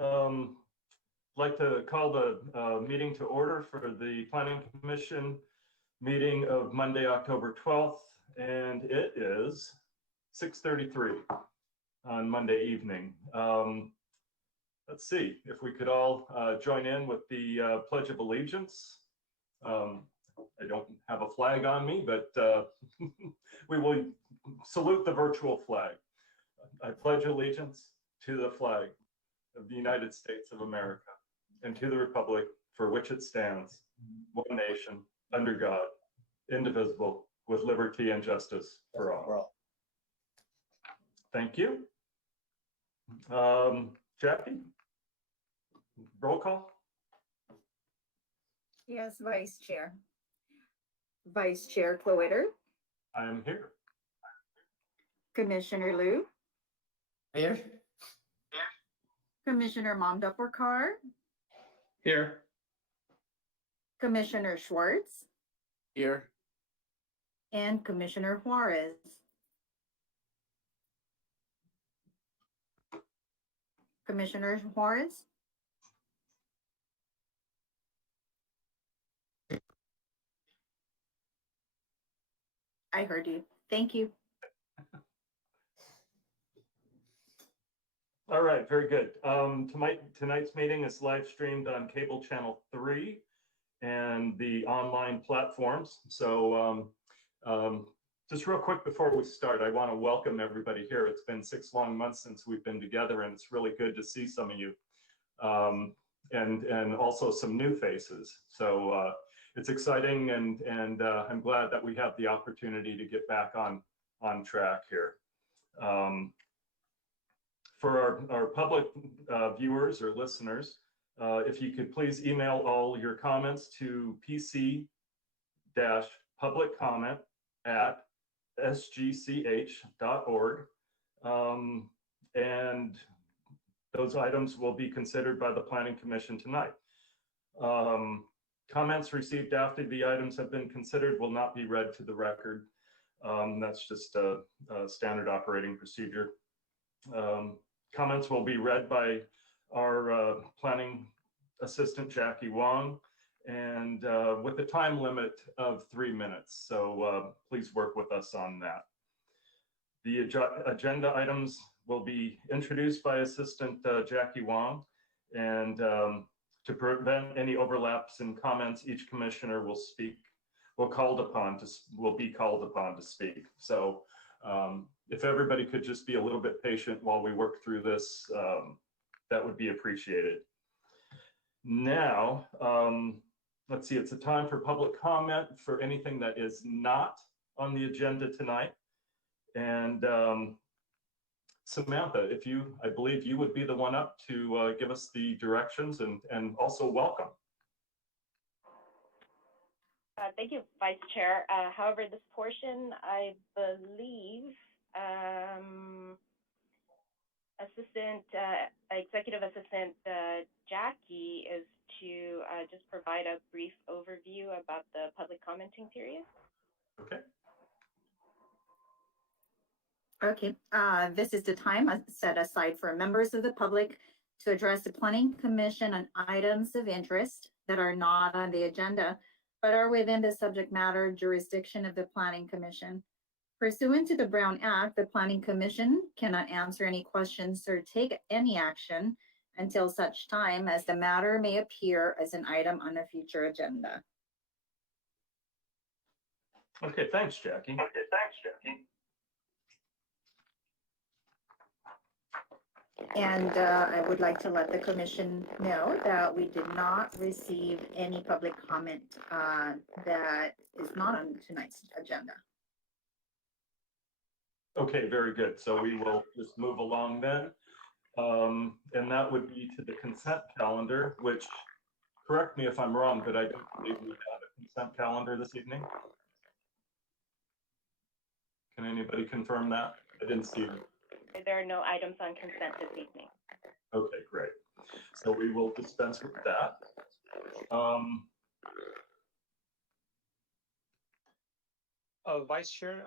Um, I'd like to call the meeting to order for the Planning Commission meeting of Monday, October 12th, and it is 6:33 on Monday evening. Let's see if we could all join in with the Pledge of Allegiance. I don't have a flag on me, but we will salute the virtual flag. I pledge allegiance to the flag of the United States of America and to the republic for which it stands, one nation, under God, indivisible, with liberty and justice for all. Thank you. Jackie, roll call. Yes, Vice Chair. Vice Chair Cloeter. I am here. Commissioner Liu. Here. Commissioner Momdapurkar. Here. Commissioner Schwartz. Here. And Commissioner Juarez. Commissioner Juarez. I heard you. Thank you. All right, very good. Tonight's meeting is live streamed on cable channel 3 and the online platforms. So just real quick before we start, I want to welcome everybody here. It's been 6 long months since we've been together, and it's really good to see some of you and also some new faces. So it's exciting, and I'm glad that we have the opportunity to get back on track here. For our public viewers or listeners, if you could please email all your comments to pc-publiccomment@sgch.org, and those items will be considered by the Planning Commission tonight. Comments received after the items have been considered will not be read to the record. That's just a standard operating procedure. Comments will be read by our planning assistant, Jackie Wong, and with a time limit of 3 minutes. So please work with us on that. The agenda items will be introduced by Assistant Jackie Wong, and to prevent any overlaps in comments, each commissioner will be called upon to speak. So if everybody could just be a little bit patient while we work through this, that would be appreciated. Now, let's see, it's a time for public comment for anything that is not on the agenda tonight. And Samantha, I believe you would be the one up to give us the directions and also welcome. Thank you, Vice Chair. However, this portion, I believe, Executive Assistant Jackie is to just provide a brief overview about the public commenting period. Okay. Okay, this is the time set aside for members of the public to address the Planning Commission on items of interest that are not on the agenda, but are within the subject matter jurisdiction of the Planning Commission. Pursuant to the Brown Act, the Planning Commission cannot answer any questions or take any action until such time as the matter may appear as an item on a future agenda. Okay, thanks, Jackie. And I would like to let the commission know that we did not receive any public comment that is not on tonight's agenda. Okay, very good. So we will just move along then. And that would be to the consent calendar, which, correct me if I'm wrong, but I don't believe we have a consent calendar this evening. Can anybody confirm that? I didn't see it. There are no items on consent this evening. Okay, great. So we will dispense with that. Vice Chair,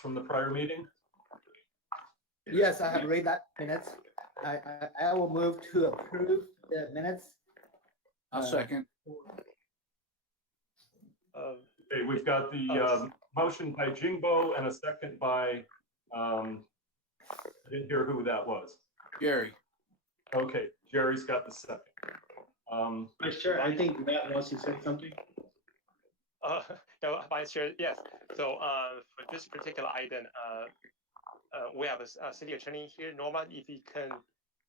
from the prior meeting? Yes, I have read that minutes. I will move to approve the minutes. I'll second. Okay, we've got the motion by Jingbo and a second by, I didn't hear who that was. Jerry. Okay, Jerry's got the second. Vice Chair, I think Matt wants to say something. No, Vice Chair, yes. So for this particular item, we have a city attorney here. Norma, if you can,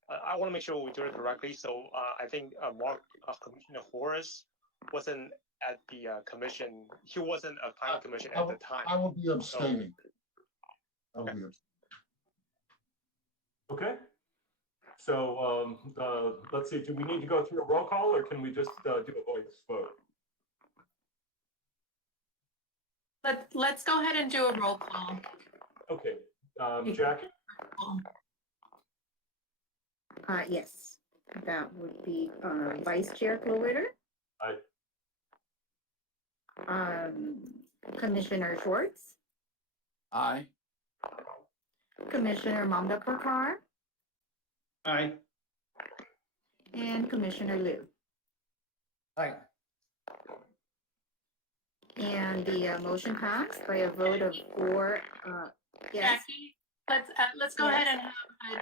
I want to make sure we do it correctly. So I think Commissioner Horace wasn't at the commission. He wasn't a planning commission at the time. I will be abstaining. Okay. Okay. So let's see, do we need to go through a roll call or can we just do a voice vote? Let's go ahead and do a roll call. Okay, Jackie? Yes, that would be Vice Chair Klowitter. Aye. Commissioner Schwartz, Aye. Commissioner Mamdakar, Aye. and Commissioner Liu. Aye. And the motion passed by a vote of 4, yes. Jackie, let's go ahead and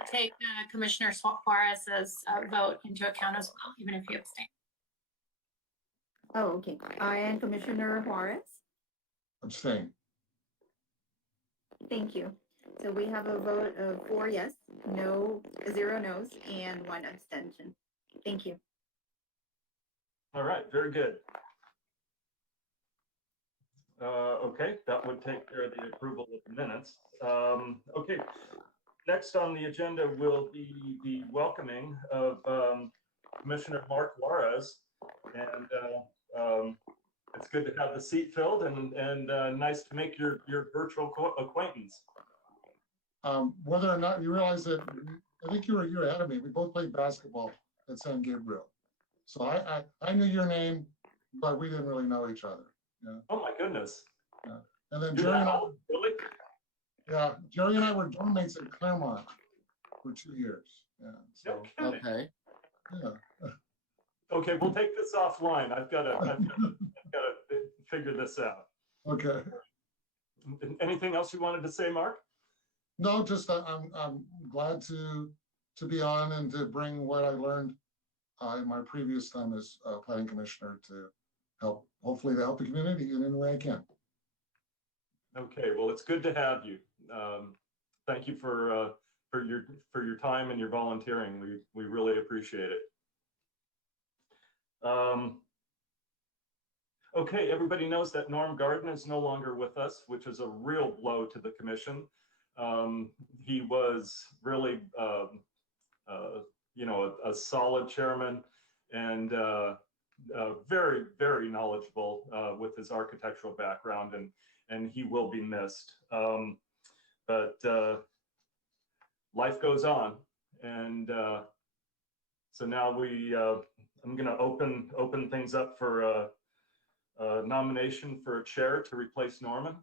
take Commissioner Suarez's vote into account as well, even if you abstain. Oh, okay. And Commissioner Juarez, Abstain. thank you. So we have a vote of 4 yes, 0 no's, and 1 abstention. Thank you. All right, very good. Okay, that would take care of the approval of the minutes. Okay, next on the agenda will be the welcoming of Commissioner Mark Juarez. And it's good to have the seat filled and nice to make your virtual acquaintance. Whether or not you realize that, I think you were a year ahead of me. We both played basketball at San Gabriel. So I knew your name, but we didn't really know each other. Yeah. Oh my goodness. Yeah. And then Jerry and I, Really? yeah, Jerry and I were dorm mates at Claremont for 2 years. Yeah. So, No kidding. Okay. yeah. Okay, we'll take this offline. I've got to figure this out. Okay. Anything else you wanted to say, Mark? No, just I'm glad to be on and to bring what I learned in my previous time as planning commissioner to help, hopefully to help the community in any way I can. Okay, well, it's good to have you. Thank you for your time and your volunteering. We really appreciate it. Okay, everybody knows that Norm Garden is no longer with us, which is a real blow to the commission. He was really, you know, a solid chairman and very, very knowledgeable with his architectural background, and he will be missed. But life goes on, and so now I'm going to open things up for a nomination for a chair to replace Norman.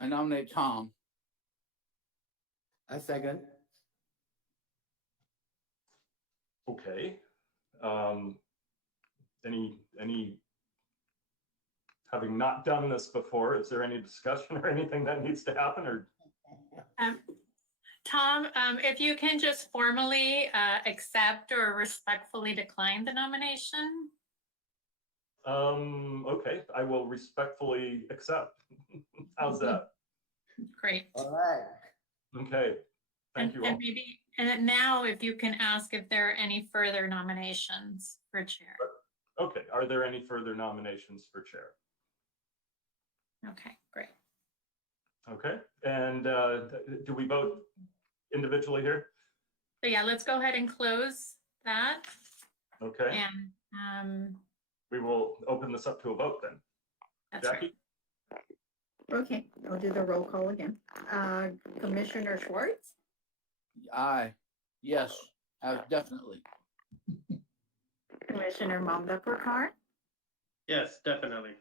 I nominate Tom. I second. Okay. Any, having not done this before, is there any discussion or anything that needs to happen, or? Tom, if you can just formally accept or respectfully decline the nomination. Okay, I will respectfully accept. How's that? Great. All right. Okay, thank you all. And maybe, and then now if you can ask if there are any further nominations for chair. Okay, are there any further nominations for chair? Okay, great. Okay, and do we vote individually here? So yeah, let's go ahead and close that. Okay, And we will open this up to a vote then. that's right. Jackie? Okay, I'll do the roll call again. Commissioner Schwartz, Aye. Yes, definitely. Commissioner Mamdakar, Yes, definitely.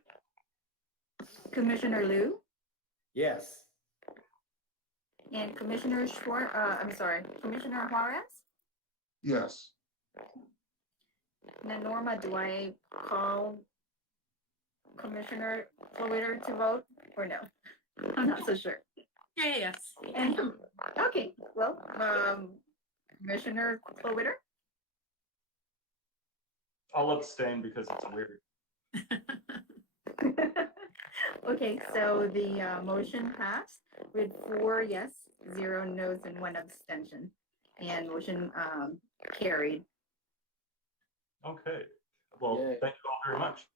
Commissioner Liu, Yes. And Commissioner Commissioner Juarez? Yes. Now, Norma, do I call Commissioner Flowitter to vote or no? I'm not so sure. Yes. And, okay, well, Commissioner Flowitter? I'll abstain because it's weird. Okay, so the motion passed with 4 yes, 0 no's, and 1 abstention. And motion carried. Okay, well, Yay. thank you all very much.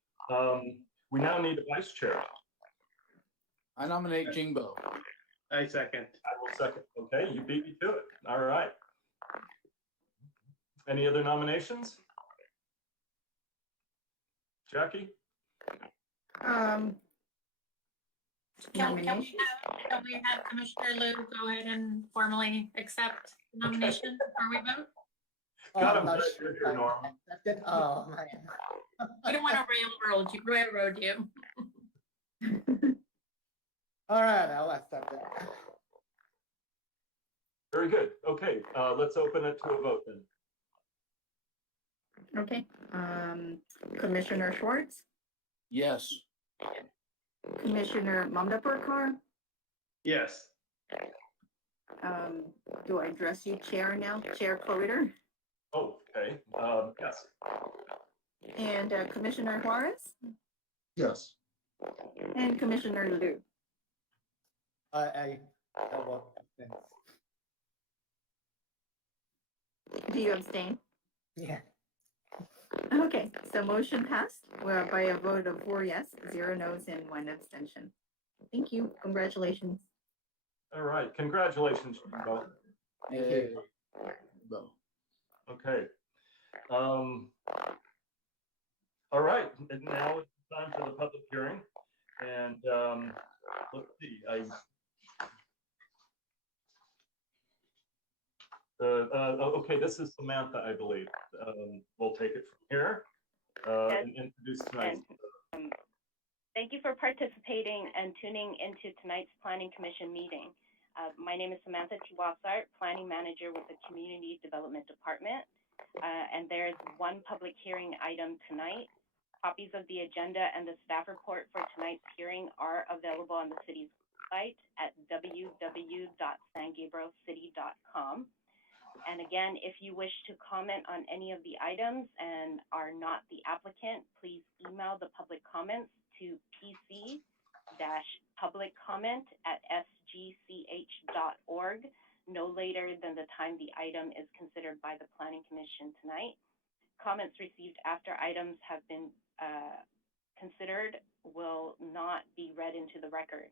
We now need a vice chair. I nominate Jingbo. I second. I will second. Okay, you beat me to it. All right. Any other nominations? Jackie? Can we Nominations? have Commissioner Liu go ahead and formally accept the nomination before we vote? God, I'm I'm not glad sure you're here, Norma. accepted. Oh, man. We don't want to railroad you. All right, I'll accept it. Very good. Okay, let's open it to a vote then. Okay, Commissioner Schwartz, Yes. Commissioner Mamdapurkar, Yes. do I address you Chair now, Chair Flowitter? Oh, okay. Yes. And Commissioner Juarez Yes. and Commissioner Liu. I will abstain. Do you abstain? Yeah. Okay, so motion passed by a vote of 4 yes, 0 no's, and 1 abstention. Thank you. Congratulations. All right. Congratulations, Jimbo. Thank Yay. you. Jingbo. Okay. All right. And now it's time for the public hearing. And let's see. Okay, this is Samantha, I believe. We'll take it from here Yes. and introduce tonight's. Thank you for participating and tuning into tonight's Planning Commission meeting. My name is Samantha Tiwasart, Planning Manager with the Community Development Department. And there is one public hearing item tonight. Copies of the agenda and the staff report for tonight's hearing are available on the city's website at www.sangabrielcity.com. And again, if you wish to comment on any of the items and are not the applicant, please email the public comments to pc-publiccomment@sgch.org no later than the time the item is considered by the Planning Commission tonight. Comments received after items have been considered will not be read into the record.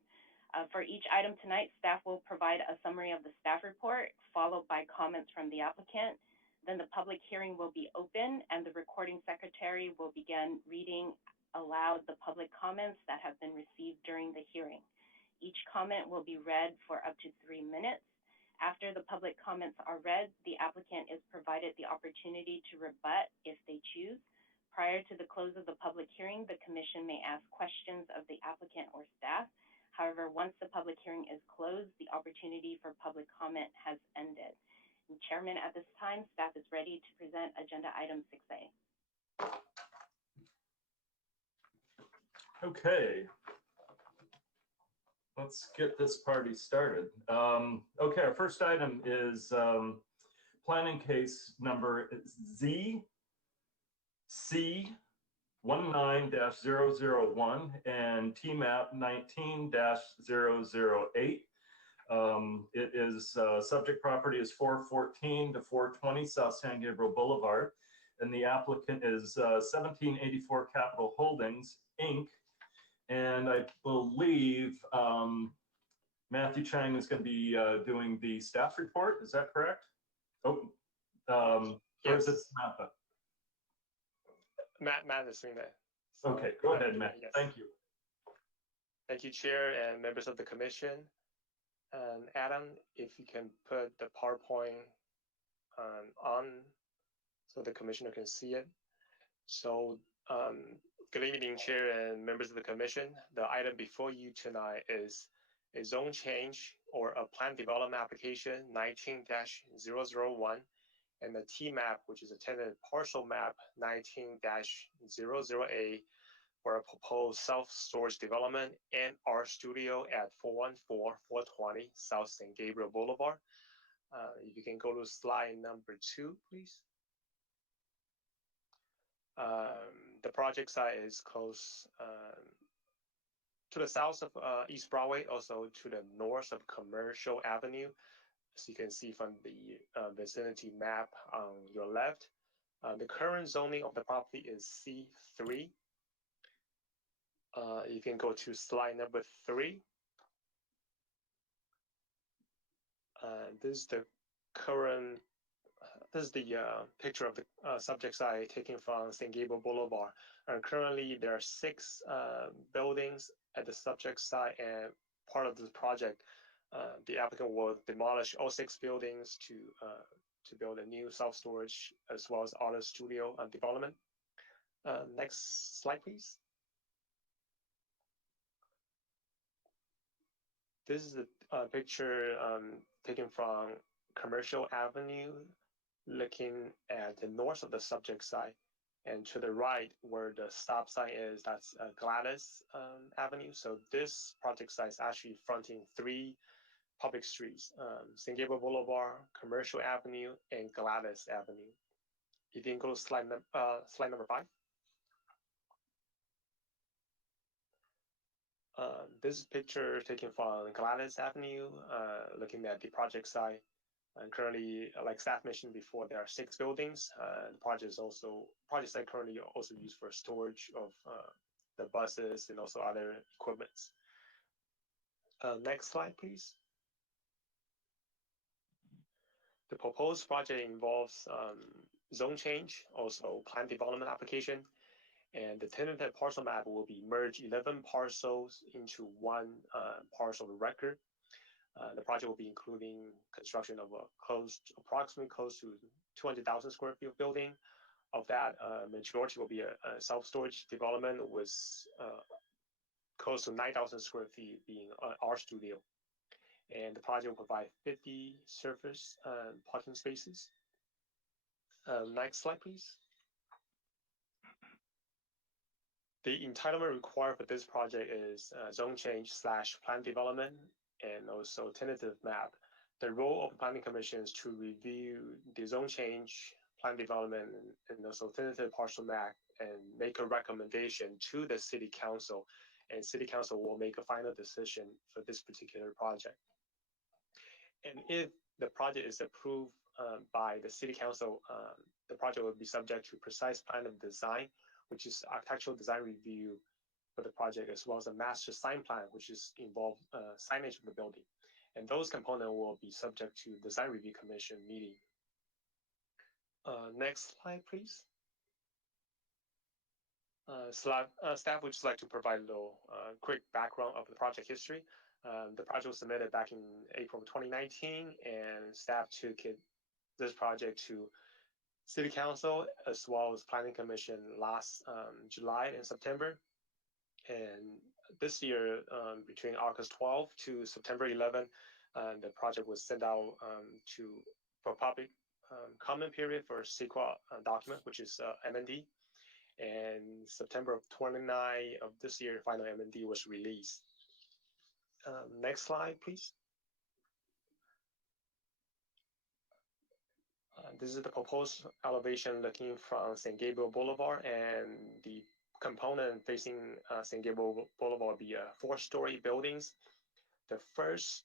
For each item tonight, staff will provide a summary of the staff report, followed by comments from the applicant. Then the public hearing will be open, and the recording secretary will begin reading aloud the public comments that have been received during the hearing. Each comment will be read for up to 3 minutes. After the public comments are read, the applicant is provided the opportunity to rebut if they choose. Prior to the close of the public hearing, the commission may ask questions of the applicant or staff. However, once the public hearing is closed, the opportunity for public comment has ended. And Chairman, at this time, staff is ready to present agenda item 6A. Okay. Let's get this party started. Okay, our first item is planning case number ZC19-001 and TMAP 19-008. It is subject property is 414 to 420 South San Gabriel Boulevard, and the applicant is 1784 Capital Holdings, Inc. And I believe Matthew Chang is going to be doing the staff report. Is that correct? Oh, or is it Samantha? Matt is doing that. Okay, go ahead, Matt. Yes. Thank you. Thank you, Chair and members of the commission. Adam, if you can put the PowerPoint on so the commissioner can see it. So, good evening, Chair and members of the commission. The item before you tonight is a zone change or a plan development application 19-001, and the T-map, which is a tentative partial map 19-00A for a proposed self-storage development and R Studio at 414-420 South St. Gabriel Boulevard. If you can go to slide number 2, please. The project site is close to the south of East Broadway, also to the north of Commercial Avenue. As you can see from the vicinity map on your left. The current zoning of the property is C3. You can go to slide number 3. This is the current. This is the picture of the subject site taken from St. Gabriel Boulevard. Currently, there are 6 buildings at the subject site, and part of the project, the applicant will demolish all 6 buildings to build a new self-storage as well as auto studio development. Next slide, please. This is a picture taken from Commercial Avenue, looking at the north of the subject site, and to the right where the stop sign is, that's Gladys Avenue. So this project site is actually fronting 3 public streets, St. Gabriel Boulevard, Commercial Avenue, and Gladys Avenue. You can go to slide number 5. This picture taken from Gladys Avenue, looking at the project site. And currently, like staff mentioned before, there are 6 buildings. The project site currently also used for storage of the buses and also other equipments. Next slide, please. The proposed project involves zone change, also plan development application, and the tentative parcel map will be merged 11 parcels into 1 parcel of record. The project will be including construction of approximately close to 200,000 square feet of building. Of that, majority will be a self-storage development with close to 9,000 square feet being R Studio. And the project will provide 50 surface parking spaces. Next slide, please. The entitlement required for this project is zone change / plan development and also tentative map. The role of the Planning Commission is to review the zone change, plan development, and also tentative partial map and make a recommendation to the City Council, and City Council will make a final decision for this particular project. And if the project is approved by the City Council, the project will be subject to precise plan of design, which is architectural design review for the project, as well as a master sign plan, which is involved signage of the building. And those components will be subject to design review commission meeting. Next slide, please. Staff would just like to provide a little quick background of the project history. The project was submitted back in April 2019, and staff took this project to City Council as well as Planning Commission last July and September. And this year, between August 12 to September 11, the project was sent out for public comment period for CEQA document, which is MND. And September of 29 of this year, final MND was released. Next slide, please. This is the proposed elevation looking from St. Gabriel Boulevard, and the component facing St. Gabriel Boulevard will be 4-story buildings. The first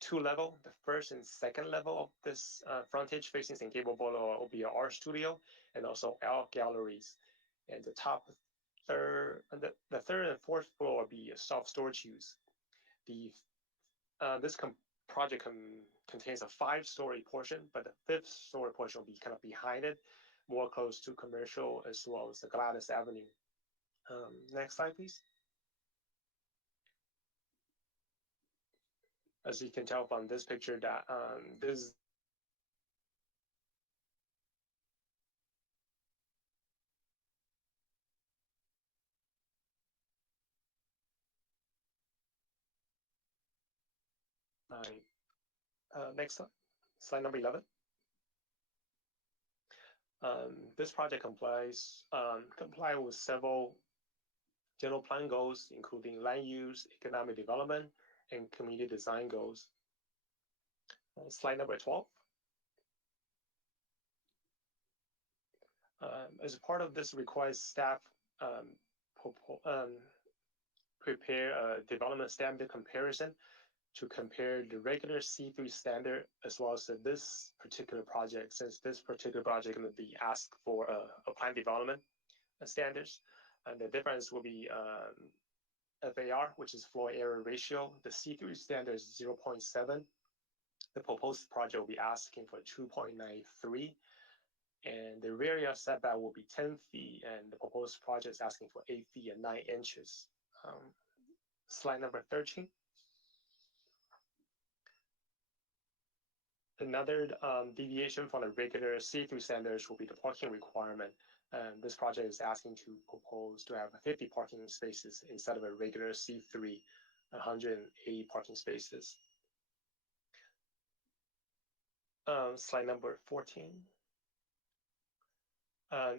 2 level, the first and second level of this frontage facing St. Gabriel Boulevard will be an art studio and also art galleries. And the top third, the third and fourth floor will be a self-storage use. This project contains a 5-story portion, but the 5th story portion will be kind of behind it, more close to commercial as well as the Gladys Avenue. Next slide, please. As you can tell from this picture, that this Next slide number 11. This project comply with several general plan goals, including land use, economic development, and community design goals. Slide number 12. As part of this request, staff prepare a development standard comparison to compare the regular C3 standard as well as this particular project, since this particular project is going to be asked for a plan development standards. And the difference will be FAR, which is floor area ratio. The C3 standard is 0.7. The proposed project will be asking for 2.93. And the rear yard setback will be 10 feet, and the proposed project is asking for 8 feet and 9 inches. Slide number 13. Another deviation from the regular C3 standards will be the parking requirement. This project is asking to propose to have 50 parking spaces instead of a regular C3, 180 parking spaces. Slide number 14.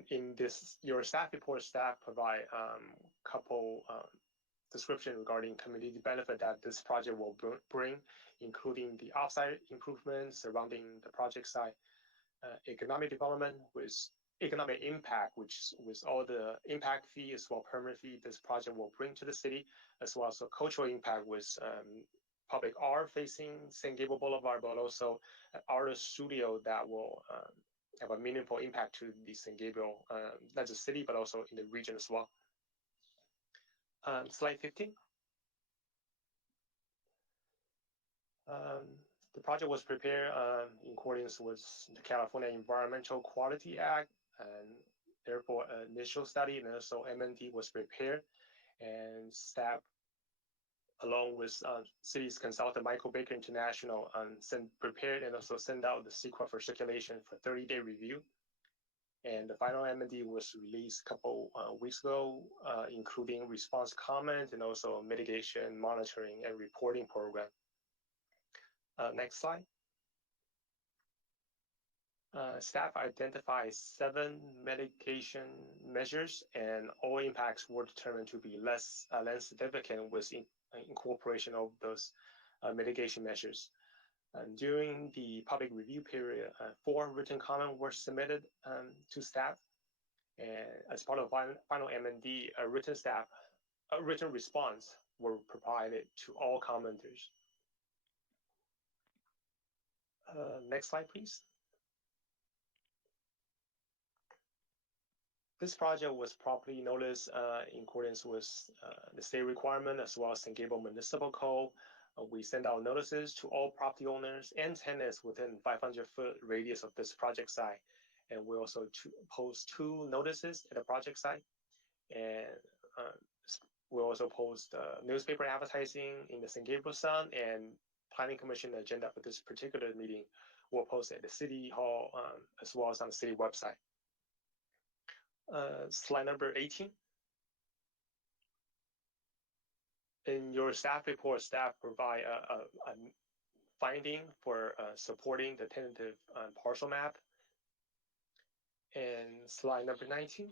In this, your staff report, staff provide couple description regarding community benefit that this project will bring, including the offsite improvements surrounding the project site, economic development with economic impact, which with all the impact fee as well permit fee this project will bring to the city, as well as a cultural impact with public art facing San Gabriel Boulevard, but also an artist studio that will have a meaningful impact to the San Gabriel, not just city, but also in the region as well. Slide 15. The project was prepared in accordance with the California Environmental Quality Act, and therefore initial study and also M&D was prepared, and staff along with city's consultant Michael Baker International prepared and also sent out the CEQA for circulation for 30-day review. And the final M&D was released a couple weeks ago, including response comment and also mitigation, monitoring, and reporting program. Next slide. Staff identified 7 mitigation measures, and all impacts were determined to be less significant with incorporation of those mitigation measures. During the public review period, 4 written comments were submitted to staff, and as part of final M&D, a written response were provided to all commenters. Next slide, please. This project was properly noticed in accordance with the state requirement as well as San Gabriel Municipal Code. We send out notices to all property owners and tenants within 500-foot radius of this project site. And we also post 2 notices at the project site. And we also post newspaper advertising in the San Gabriel Sun, and Planning Commission agenda for this particular meeting will post at the City Hall as well as on the city website. Slide number 18. In your staff report, staff provide a finding for supporting the tentative parcel map. And slide number 19.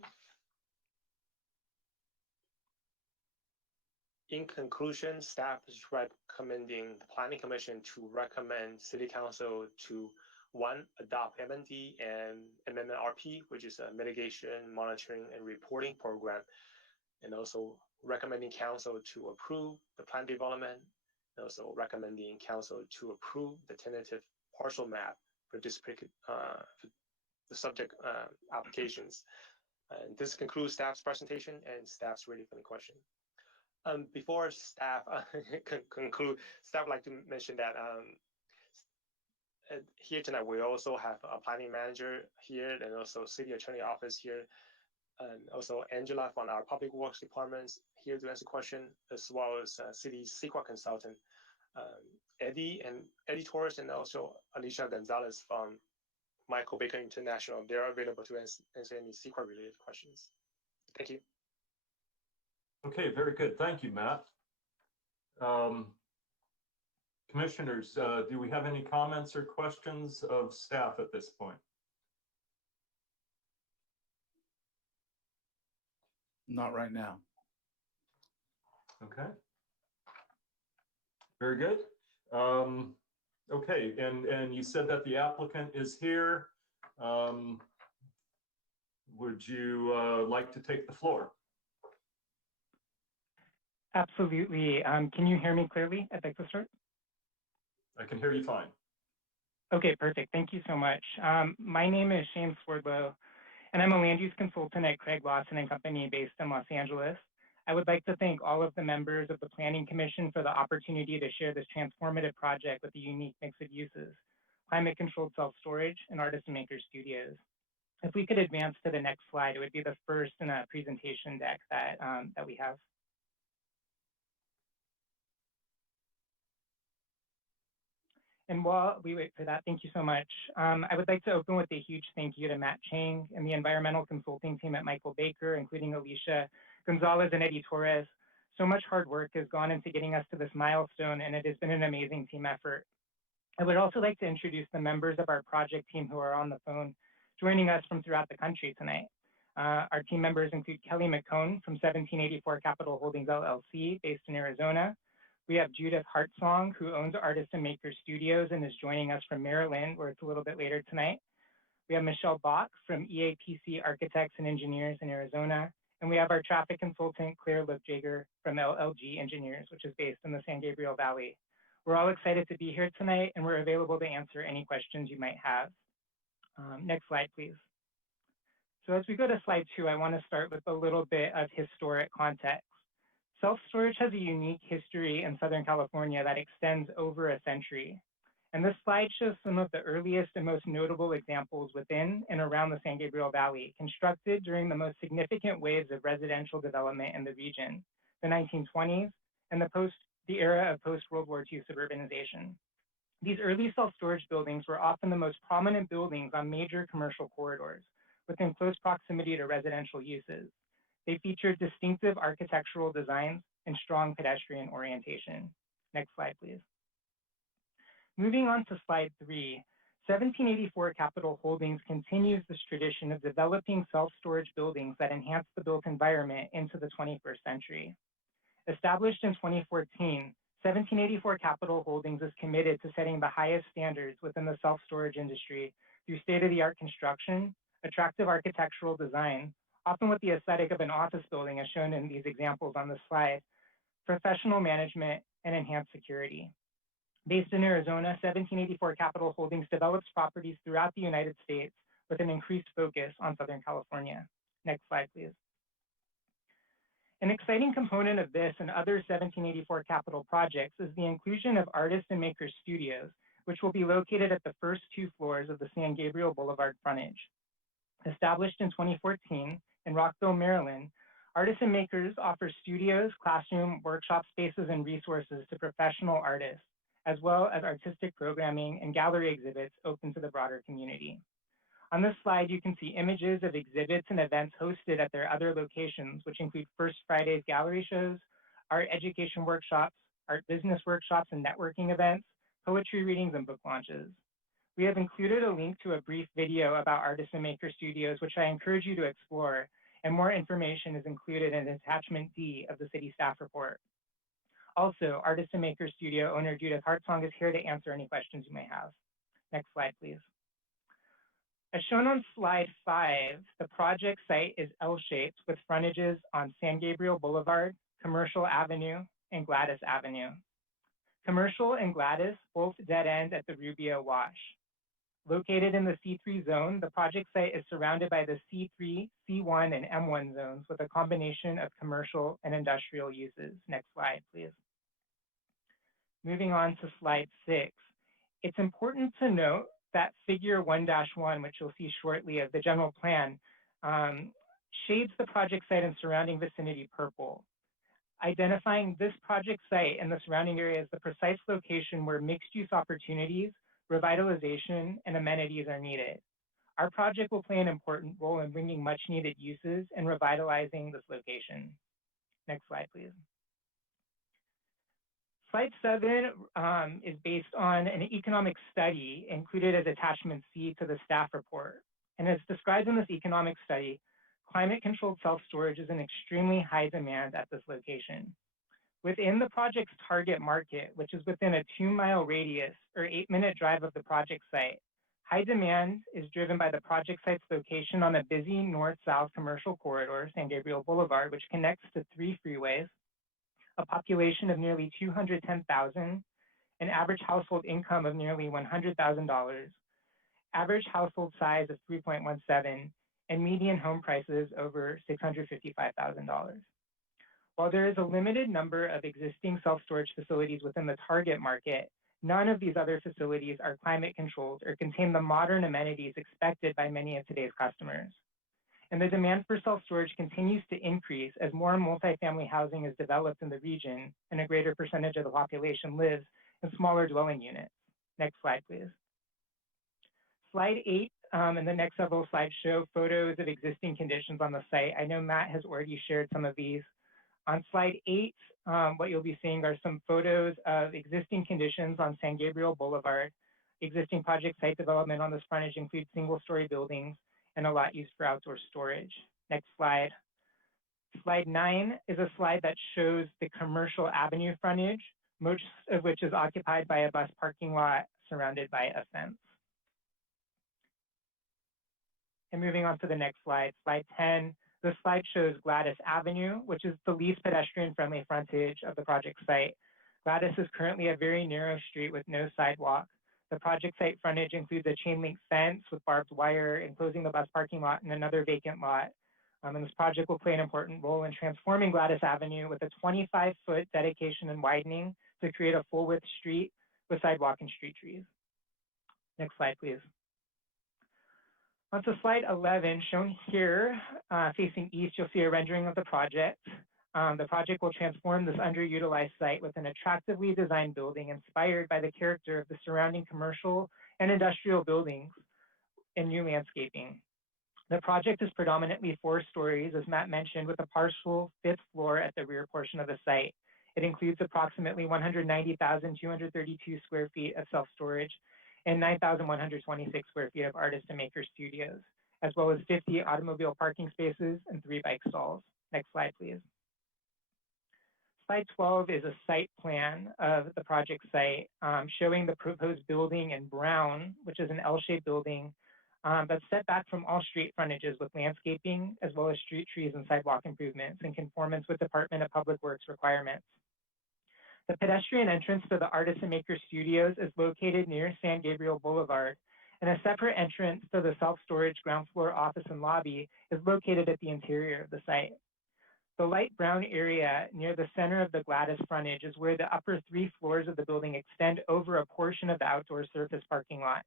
In conclusion, staff is recommending the Planning Commission to recommend City Council to 1, adopt M&D and Amendment RP, which is a mitigation, monitoring, and reporting program, and also recommending Council to approve the plan development, and also recommending Council to approve the tentative parcel map for the subject applications. And this concludes staff's presentation, and staff's ready for the question. Before staff conclude, staff would like to mention that here tonight we also have a planning manager here, and also city attorney office here, and also Angela from our public works departments here to answer question, as well as city CEQA consultant Eddie Torres, and also Alicia Gonzalez from Michael Baker International. They are available to answer any CEQA related questions. Thank you. Okay, very good. Thank you, Matt. Commissioners, do we have any comments or questions of staff at this point? Not right now. Okay. Very good. Okay, and you said that the applicant is here. Would you like to take the floor? Absolutely. Can you hear me clearly? I'd like to start. I can hear you fine. Okay, perfect. Thank you so much. My name is Shane Swordlow, and I'm a land use consultant at Craig Lawson and Company based in Los Angeles. I would like to thank all of the members of the Planning Commission for the opportunity to share this transformative project with a unique mix of uses, climate-controlled self-storage and artist and maker studios. If we could advance to the next slide, it would be the first in a presentation deck that we have. And while we wait for that, thank you so much. I would like to open with a huge thank you to Matt Chang and the environmental consulting team at Michael Baker, including Alicia Gonzalez and Eddie Torres. So much hard work has gone into getting us to this milestone, and it has been an amazing team effort. I would also like to introduce the members of our project team who are on the phone, joining us from throughout the country tonight. Our team members include Kelly McCone from 1784 Capital Holdings LLC, based in Arizona. We have Judith Hartsong, who owns Artist and Maker Studios and is joining us from Maryland, where it's a little bit later tonight. We have Michelle Bach from EAPC Architects and Engineers in Arizona. And we have our traffic consultant, Claire Lipjager from LLG Engineers, which is based in the San Gabriel Valley. We're all excited to be here tonight, and we're available to answer any questions you might have. Next slide, please. So as we go to slide 2, I want to start with a little bit of historic context. Self-storage has a unique history in Southern California that extends over a century. And this slide shows some of the earliest and most notable examples within and around the San Gabriel Valley, constructed during the most significant waves of residential development in the region, the 1920s and the era of post-World War II suburbanization. These early self-storage buildings were often the most prominent buildings on major commercial corridors, within close proximity to residential uses. They featured distinctive architectural designs and strong pedestrian orientation. Next slide, please. Moving on to slide 3, 1784 Capital Holdings continues this tradition of developing self-storage buildings that enhance the built environment into the 21st century. Established in 2014, 1784 Capital Holdings is committed to setting the highest standards within the self-storage industry through state-of-the-art construction, attractive architectural design, often with the aesthetic of an office building as shown in these examples on the slide, professional management, and enhanced security. Based in Arizona, 1784 Capital Holdings develops properties throughout the United States with an increased focus on Southern California. Next slide, please. An exciting component of this and other 1784 Capital projects is the inclusion of Artist and Maker Studios, which will be located at the first 2 floors of the San Gabriel Boulevard frontage. Established in 2014 in Rockville, Maryland, Artists and Makers offer studios, classroom, workshop spaces, and resources to professional artists, as well as artistic programming and gallery exhibits open to the broader community. On this slide, you can see images of exhibits and events hosted at their other locations, which include First Friday's gallery shows, art education workshops, art business workshops and networking events, poetry readings, and book launches. We have included a link to a brief video about Artist and Maker Studios, which I encourage you to explore, and more information is included in attachment D of the city staff report. Also, Artist and Maker Studio owner Judith Hartsong is here to answer any questions you may have. Next slide, please. As shown on slide 5, the project site is L-shaped with frontages on San Gabriel Boulevard, Commercial Avenue, and Gladys Avenue. Commercial and Gladys both dead end at the Rubio Wash. Located in the C3 zone, the project site is surrounded by the C3, C1, and M1 zones with a combination of commercial and industrial uses. Next slide, please. Moving on to slide 6. It's important to note that figure 1-1, which you'll see shortly of the general plan, shades the project site and surrounding vicinity purple, identifying this project site and the surrounding area as the precise location where mixed-use opportunities, revitalization, and amenities are needed. Our project will play an important role in bringing much-needed uses and revitalizing this location. Next slide, please. Slide 7 is based on an economic study included as attachment C to the staff report. And as described in this economic study, climate-controlled self-storage is in extremely high demand at this location. Within the project's target market, which is within a 2-mile radius or 8-minute drive of the project site, high demand is driven by the project site's location on a busy north-south commercial corridor, San Gabriel Boulevard, which connects to 3 freeways, a population of nearly 210,000, an average household income of nearly $100,000, average household size of 3.17, and median home prices over $655,000. While there is a limited number of existing self-storage facilities within the target market, none of these other facilities are climate controlled or contain the modern amenities expected by many of today's customers. And the demand for self-storage continues to increase as more multifamily housing is developed in the region and a greater percentage of the population lives in smaller dwelling units. Next slide, please. Slide 8 and the next several slides show photos of existing conditions on the site. I know Matt has already shared some of these. On slide 8, what you'll be seeing are some photos of existing conditions on San Gabriel Boulevard. Existing project site development on this frontage includes single-story buildings and a lot used for outdoor storage. Next slide. Slide 9 is a slide that shows the commercial avenue frontage, most of which is occupied by a bus parking lot surrounded by a fence. And moving on to the next slide, slide 10, the slide shows Gladys Avenue, which is the least pedestrian-friendly frontage of the project site. Gladys is currently a very narrow street with no sidewalk. The project site frontage includes a chain link fence with barbed wire enclosing the bus parking lot and another vacant lot. And this project will play an important role in transforming Gladys Avenue with a 25-foot dedication and widening to create a full-width street with sidewalk and street trees. Next slide, please. On to slide 11, shown here, facing east, you'll see a rendering of the project. The project will transform this underutilized site with an attractively designed building inspired by the character of the surrounding commercial and industrial buildings and new landscaping. The project is predominantly 4 stories, as Matt mentioned, with a partial 5th floor at the rear portion of the site. It includes approximately 190,232 square feet of self-storage and 9,126 square feet of artist and maker studios, as well as 50 automobile parking spaces and 3 bike stalls. Next slide, please. Slide 12 is a site plan of the project site showing the proposed building in brown, which is an L-shaped building that's set back from all street frontages with landscaping, as well as street trees and sidewalk improvements in conformance with Department of Public Works requirements. The pedestrian entrance to the Artist and Maker Studios is located near San Gabriel Boulevard, and a separate entrance to the self-storage ground floor office and lobby is located at the interior of the site. The light brown area near the center of the Gladys frontage is where the upper 3 floors of the building extend over a portion of the outdoor surface parking lot.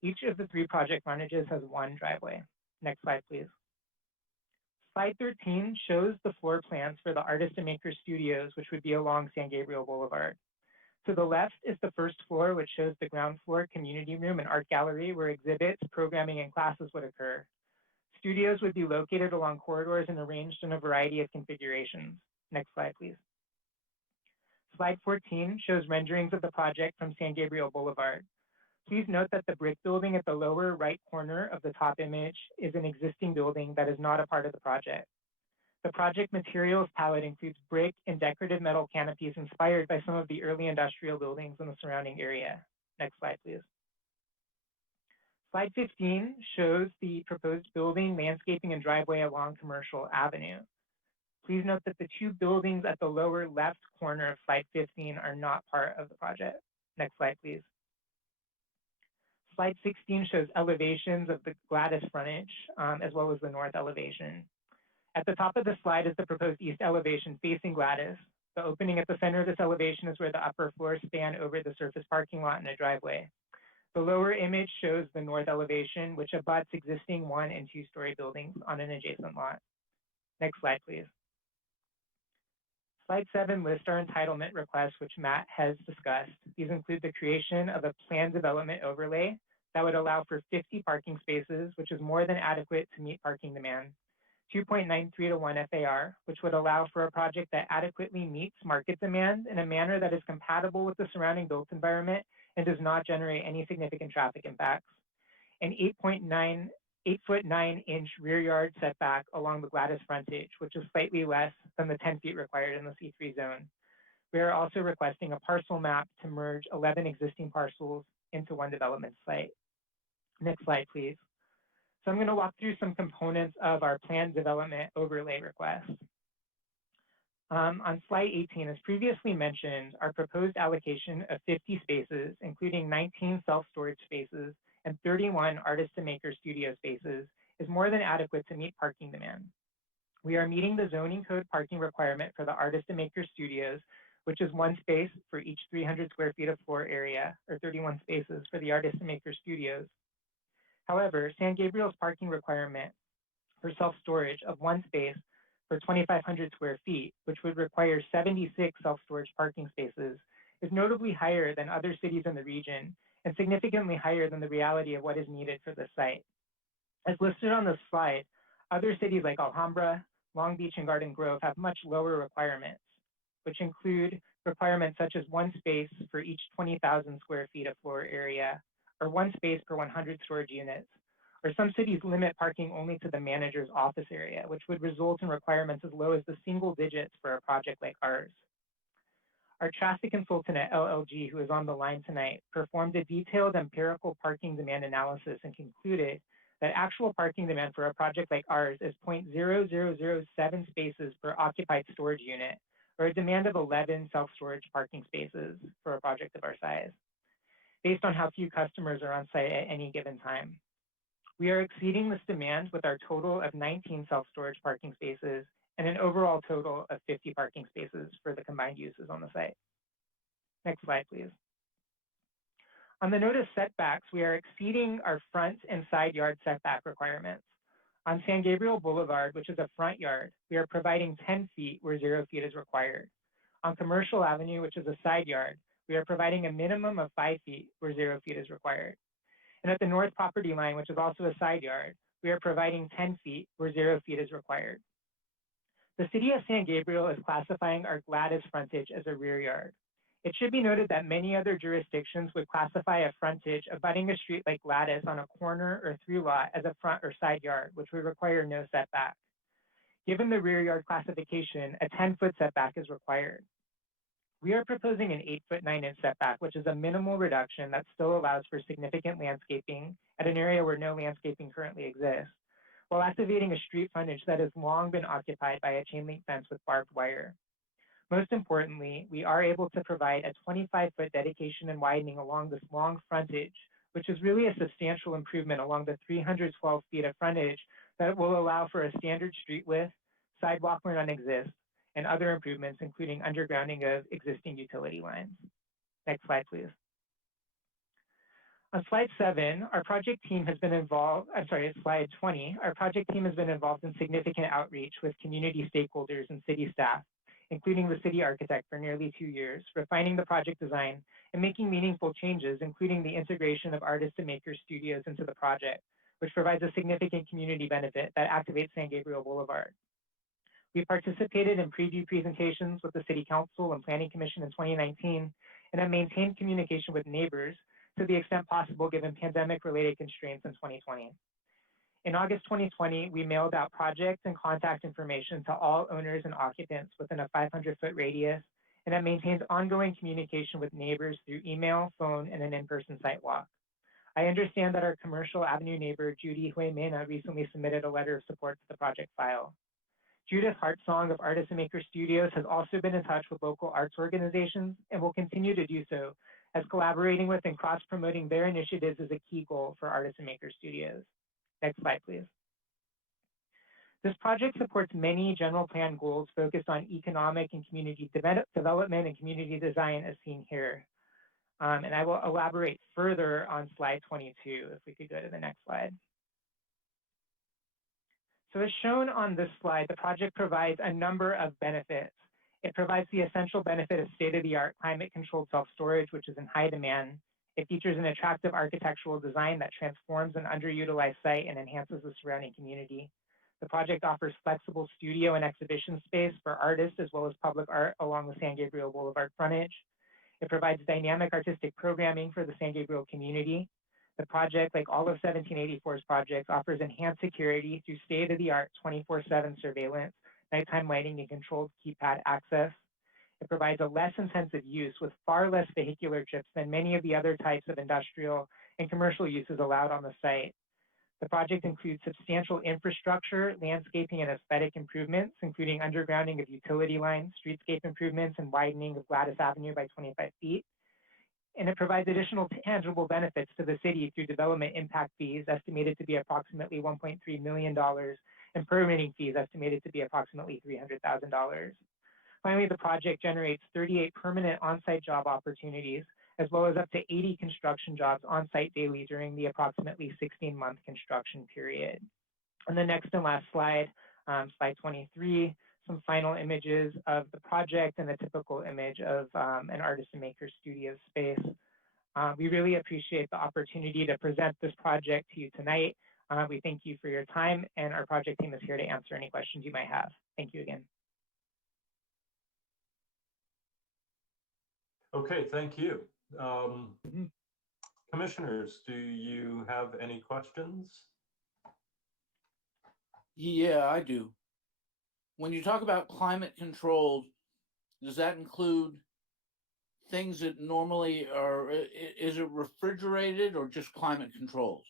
Each of the 3 project frontages has 1 driveway. Next slide, please. Slide 13 shows the floor plans for the Artist and Maker Studios, which would be along San Gabriel Boulevard. To the left is the 1st floor, which shows the ground floor community room and art gallery where exhibits, programming, and classes would occur. Studios would be located along corridors and arranged in a variety of configurations. Next slide, please. Slide 14 shows renderings of the project from San Gabriel Boulevard. Please note that the brick building at the lower right corner of the top image is an existing building that is not a part of the project. The project materials palette includes brick and decorative metal canopies inspired by some of the early industrial buildings in the surrounding area. Next slide, please. Slide 15 shows the proposed building, landscaping, and driveway along Commercial Avenue. Please note that the 2 buildings at the lower left corner of slide 15 are not part of the project. Next slide, please. Slide 16 shows elevations of the Gladys frontage, as well as the north elevation. At the top of the slide is the proposed east elevation facing Gladys. The opening at the center of this elevation is where the upper floors span over the surface parking lot and a driveway. The lower image shows the north elevation, which abuts existing 1- and 2-story buildings on an adjacent lot. Next slide, please. Slide 7 lists our entitlement requests, which Matt has discussed. These include the creation of a planned development overlay that would allow for 50 parking spaces, which is more than adequate to meet parking demand, 2.93 to 1 FAR, which would allow for a project that adequately meets market demand in a manner that is compatible with the surrounding built environment and does not generate any significant traffic impacts. An 8.9-inch rear yard setback along the Gladys frontage, which is slightly less than the 10 feet required in the C3 zone. We are also requesting a parcel map to merge 11 existing parcels into one development site. Next slide, please. So I'm going to walk through some components of our planned development overlay request. On slide 18, as previously mentioned, our proposed allocation of 50 spaces, including 19 self-storage spaces and 31 artist and maker studio spaces, is more than adequate to meet parking demand. We are meeting the zoning code parking requirement for the artist and maker studios, which is 1 space for each 300 square feet of floor area, or 31 spaces for the artist and maker studios. However, San Gabriel's parking requirement for self-storage of 1 space for 2,500 square feet, which would require 76 self-storage parking spaces, is notably higher than other cities in the region and significantly higher than the reality of what is needed for the site. As listed on the slide, other cities like Alhambra, Long Beach, and Garden Grove have much lower requirements, which include requirements such as 1 space for each 20,000 square feet of floor area, or 1 space per 100 storage units, or some cities limit parking only to the manager's office area, which would result in requirements as low as the single digits for a project like ours. Our traffic consultant at LLG, who is on the line tonight, performed a detailed empirical parking demand analysis and concluded that actual parking demand for a project like ours is 0.0007 spaces per occupied storage unit, or a demand of 11 self-storage parking spaces for a project of our size, based on how few customers are on site at any given time. We are exceeding this demand with our total of 19 self-storage parking spaces and an overall total of 50 parking spaces for the combined uses on the site. Next slide, please. On the note of setbacks, we are exceeding our front and side yard setback requirements. On San Gabriel Boulevard, which is a front yard, we are providing 10 feet where 0 feet is required. On Commercial Avenue, which is a side yard, we are providing a minimum of 5 feet where 0 feet is required. And at the north property line, which is also a side yard, we are providing 10 feet where 0 feet is required. The city of San Gabriel is classifying our Gladys frontage as a rear yard. It should be noted that many other jurisdictions would classify a frontage abutting a street like Gladys on a corner or through lot as a front or side yard, which would require no setback. Given the rear yard classification, a 10-foot setback is required. We are proposing an 8'9" setback, which is a minimal reduction that still allows for significant landscaping at an area where no landscaping currently exists, while activating a street frontage that has long been occupied by a chain link fence with barbed wire. Most importantly, we are able to provide a 25-foot dedication and widening along this long frontage, which is really a substantial improvement along the 312 feet of frontage that will allow for a standard street width, sidewalk where none exists, and other improvements, including undergrounding of existing utility lines. Next slide, please. On slide 7, our project team has been involved, slide 20, our project team has been involved in significant outreach with community stakeholders and city staff, including the city architect for nearly 2 years, refining the project design and making meaningful changes, including the integration of artist and maker studios into the project, which provides a significant community benefit that activates San Gabriel Boulevard. We participated in preview presentations with the City Council and Planning Commission in 2019 and have maintained communication with neighbors to the extent possible given pandemic-related constraints in 2020. In August 2020, we mailed out project and contact information to all owners and occupants within a 500-foot radius and have maintained ongoing communication with neighbors through email, phone, and an in-person site walk. I understand that our Commercial Avenue neighbor, Judy Hui Mena, recently submitted a letter of support to the project file. Judith Hartsong of Artist and Maker Studios has also been in touch with local arts organizations and will continue to do so, as collaborating with and cross-promoting their initiatives is a key goal for Artist and Maker Studios. Next slide, please. This project supports many general plan goals focused on economic and community development and community design as seen here. And I will elaborate further on slide 22, if we could go to the next slide. So as shown on this slide, the project provides a number of benefits. It provides the essential benefit of state-of-the-art climate-controlled self-storage, which is in high demand. It features an attractive architectural design that transforms an underutilized site and enhances the surrounding community. The project offers flexible studio and exhibition space for artists as well as public art along the San Gabriel Boulevard frontage. It provides dynamic artistic programming for the San Gabriel community. The project, like all of 1784's projects, offers enhanced security through state-of-the-art 24/7 surveillance, nighttime lighting, and controlled keypad access. It provides a less intensive use with far less vehicular trips than many of the other types of industrial and commercial uses allowed on the site. The project includes substantial infrastructure, landscaping, and aesthetic improvements, including undergrounding of utility lines, streetscape improvements, and widening of Gladys Avenue by 25 feet. And it provides additional tangible benefits to the city through development impact fees estimated to be approximately $1.3 million and permitting fees estimated to be approximately $300,000. Finally, the project generates 38 permanent on-site job opportunities, as well as up to 80 construction jobs on-site daily during the approximately 16-month construction period. On the next and last slide, slide 23, some final images of the project and a typical image of an artist and maker studio space. We really appreciate the opportunity to present this project to you tonight. We thank you for your time, and our project team is here to answer any questions you might have. Thank you again. Okay, thank you. Commissioners, do you have any questions? Yeah, I do. When you talk about climate controlled, does that include things that normally are, is it refrigerated or just climate controlled?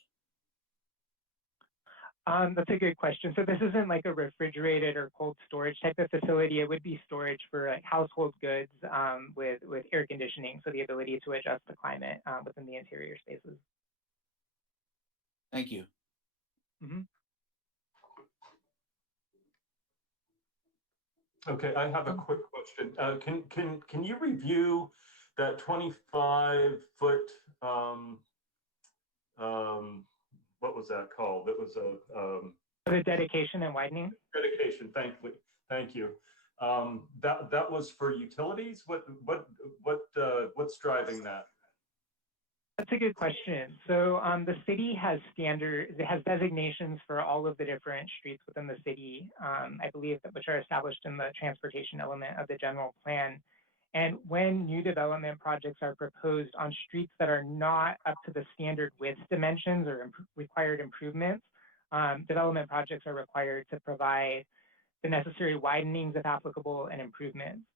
That's a good question. So this isn't like a refrigerated or cold storage type of facility. It would be storage for like household goods with air conditioning, so the ability to adjust the climate within the interior spaces. Thank you. Mm-hmm. Okay, I have a quick question. Can you review that 25-foot what was that called? It was a The dedication and widening. dedication. Thank you. That was for utilities. What's driving that? That's a good question. So the city has standards, it has designations for all of the different streets within the city, I believe, which are established in the transportation element of the general plan. And when new development projects are proposed on streets that are not up to the standard width dimensions or required improvements, development projects are required to provide the necessary widenings if applicable and improvements.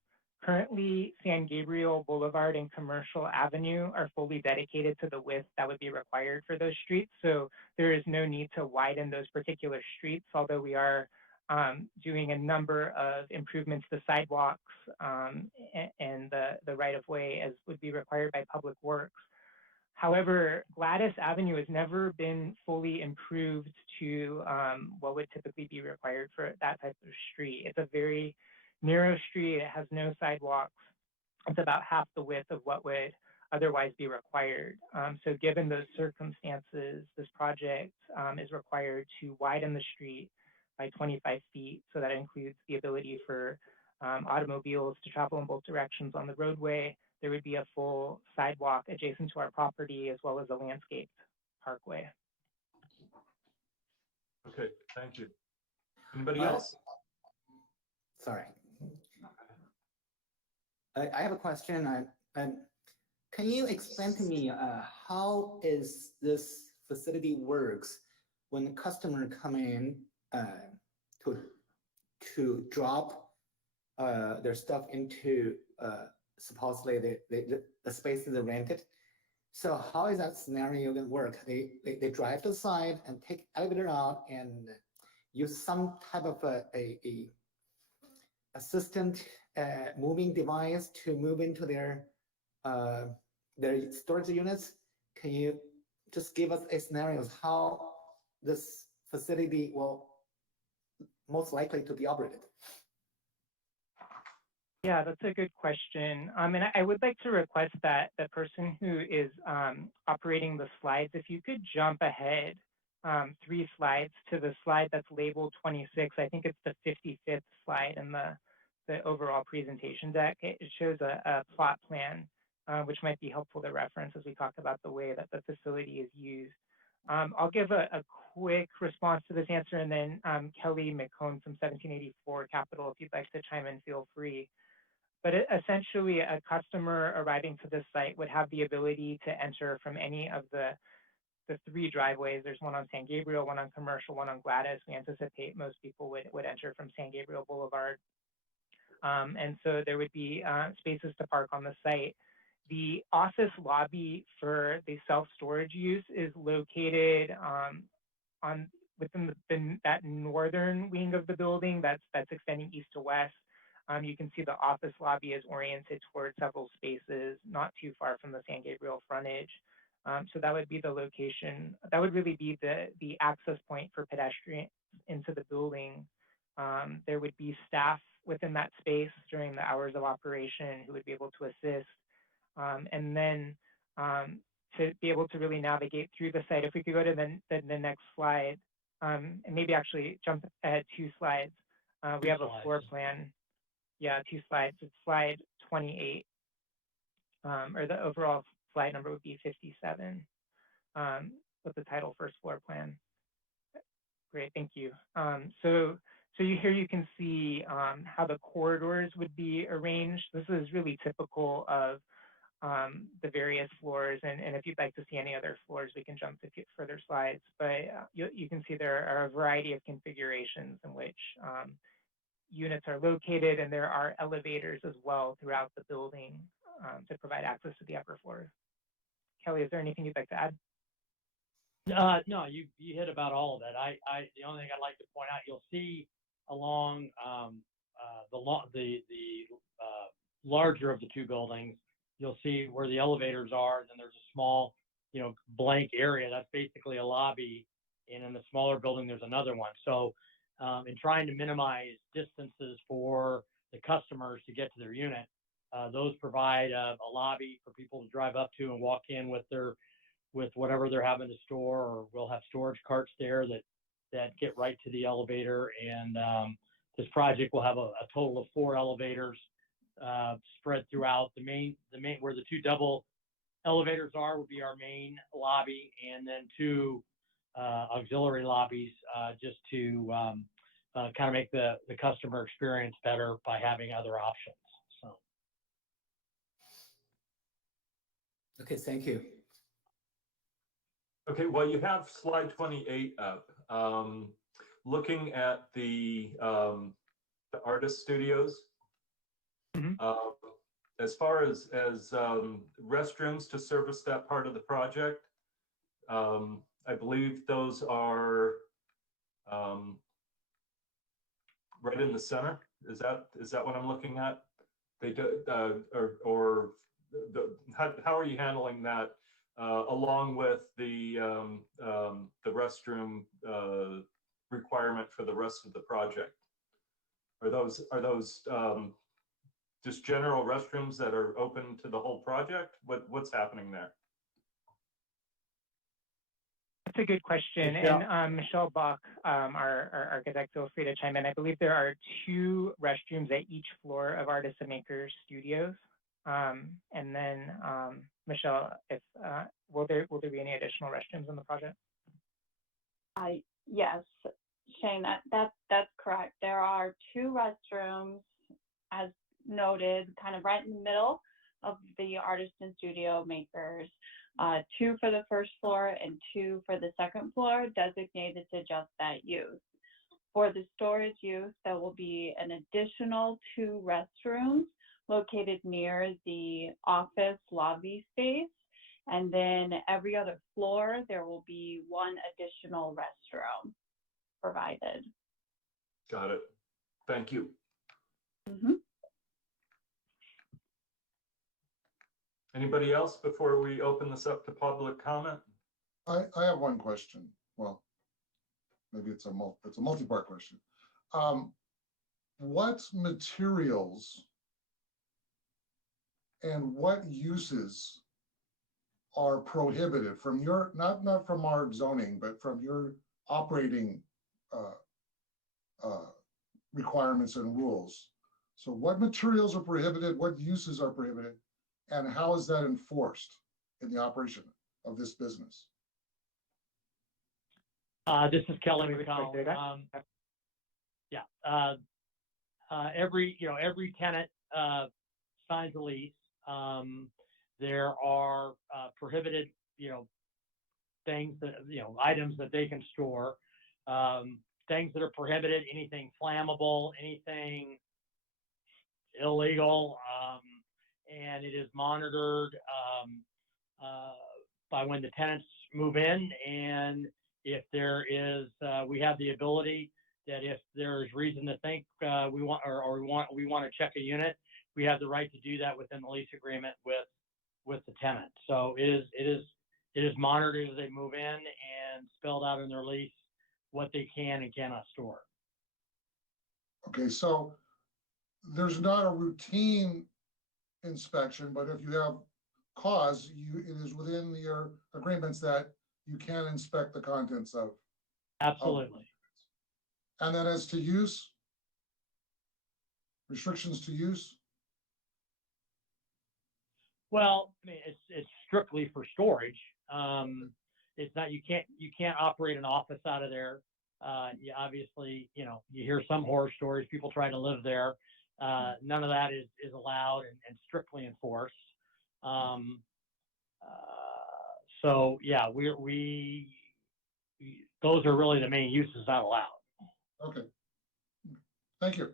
Currently, San Gabriel Boulevard and Commercial Avenue are fully dedicated to the width that would be required for those streets. So there is no need to widen those particular streets, although we are doing a number of improvements to sidewalks and the right-of-way as would be required by Public Works. However, Gladys Avenue has never been fully improved to what would typically be required for that type of street. It's a very narrow street. It has no sidewalks. It's about half the width of what would otherwise be required. So given those circumstances, this project is required to widen the street by 25 feet. So that includes the ability for automobiles to travel in both directions on the roadway. There would be a full sidewalk adjacent to our property as well as a landscaped parkway. Okay, thank you. Anybody else? Sorry. I have a question. Can you explain to me how is this facility works when the customer come in to drop their stuff into supposedly the space is rented? So how is that scenario going to work? They drive to the site and take elevator out and use some type of a assistant moving device to move into their storage units. Can you just give us a scenario of how this facility will most likely to be operated? Yeah, that's a good question. And I would like to request that the person who is operating the slides, if you could jump ahead 3 slides to the slide that's labeled 26. I think it's the 55th slide in the overall presentation deck. It shows a plot plan, which might be helpful to reference as we talk about the way that the facility is used. I'll give a quick response to this answer, and then Kelly McCone from 1784 Capital, if you'd like to chime in, feel free. But essentially, a customer arriving to this site would have the ability to enter from any of the three driveways. There's one on San Gabriel, one on Commercial, one on Gladys. We anticipate most people would enter from San Gabriel Boulevard. And so there would be spaces to park on the site. The office lobby for the self-storage use is located within that northern wing of the building that's extending east to west. You can see the office lobby is oriented towards several spaces, not too far from the San Gabriel frontage. So that would be the location. That would really be the access point for pedestrians into the building. There would be staff within that space during the hours of operation who would be able to assist. And then to be able to really navigate through the site, if we could go to the next slide, and maybe actually jump ahead 2 slides. We have a floor plan. Yeah, 2 slides. It's slide 28, or the overall slide number would be 57, with the title First Floor Plan. Great, thank you. So here you can see how the corridors would be arranged. This is really typical of the various floors, and if you'd like to see any other floors, we can jump to further slides. But you can see there are a variety of configurations in which units are located, and there are elevators as well throughout the building to provide access to the upper floors. Kelly, is there anything you'd like to add? No, you hit about all of it. The only thing I'd like to point out, you'll see along the larger of the 2 buildings, you'll see where the elevators are, and then there's a small, blank area. That's basically a lobby, and in the smaller building, there's another one. So in trying to minimize distances for the customers to get to their unit, those provide a lobby for people to drive up to and walk in with whatever they're having to store, or we'll have storage carts there that get right to the elevator. And this project will have a total of 4 elevators spread throughout. The main where the 2 double elevators are would be our main lobby, and then 2 auxiliary lobbies just to kind of make the customer experience better by having other options. So. Okay, thank you. Okay, well, you have slide 28 up. Looking at the artist studios, as far as restrooms to service that part of the project, I believe those are right in the center. Is that what I'm looking at? They do, how are you handling that? Along with the restroom requirement for the rest of the project, are those just general restrooms that are open to the whole project? What's happening there? That's a good question. Yeah. And Michelle Bach, our architect, feel free to chime in. I believe there are 2 restrooms at each floor of Artists and Makers Studios. And then Michelle, if will there be any additional restrooms in the project? Yes, Shane, that's correct. There are 2 restrooms, as noted, kind of right in the middle of the Artist and Studio Makers. 2 for the first floor and 2 for the second floor, designated to just that use. For the storage use, there will be an additional 2 restrooms located near the office lobby space. And then every other floor, there will be 1 additional restroom provided. Got it. Thank you. Mm-hmm. Anybody else before we open this up to public comment? I have one question. Well, maybe it's a multi-part question. What materials and what uses are prohibited from your, not from our zoning, but from your operating requirements and rules? So what materials are prohibited, what uses are prohibited, and how is that enforced in the operation of this business? This is Kelly Let me McConnell. click that. Every tenant signs a lease. There are prohibited, things that, items that they can store. Things that are prohibited, anything flammable, anything illegal, and it is monitored by when the tenants move in. And if there is, we have the ability that if there's reason to think we want to check a unit, we have the right to do that within the lease agreement with the tenant. So it is monitored as they move in and spelled out in their lease what they can and cannot store. Okay, so there's not a routine inspection, but if you have cause, it is within your agreements that you can inspect the contents of. Absolutely. And then as to use, restrictions to use? Well, I mean, it's strictly for storage. It's not, you can't operate an office out of there. You obviously, you hear some horror stories, people try to live there. None of that is allowed and strictly enforced. So yeah, those are really the main uses not allowed. Okay. Thank you.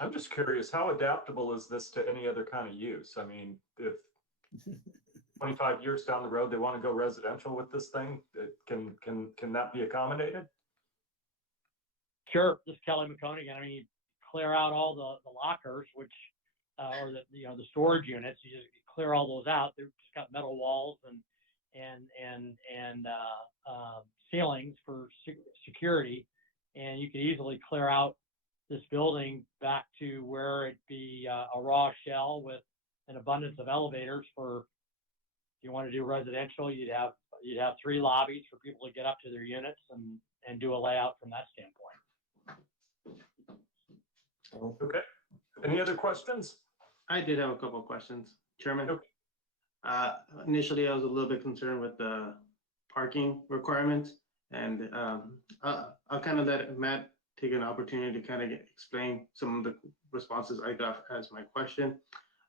I'm just curious, how adaptable is this to any other kind of use? I mean, if 25 years down the road, they want to go residential with this thing, can that be accommodated? Sure, this is Kelly McConey again. I mean, you clear out all the lockers, which, or the storage units, you just clear all those out. They've just got metal walls and ceilings for security. And you could easily clear out this building back to where it'd be a raw shell with an abundance of elevators for, if you want to do residential, you'd have 3 lobbies for people to get up to their units and do a layout from that standpoint. Okay. Any other questions? I did have a couple of questions, Chairman. Okay. Initially, I was a little bit concerned with the parking requirements, and I'll kind of let Matt take an opportunity to kind of explain some of the responses I got as my question.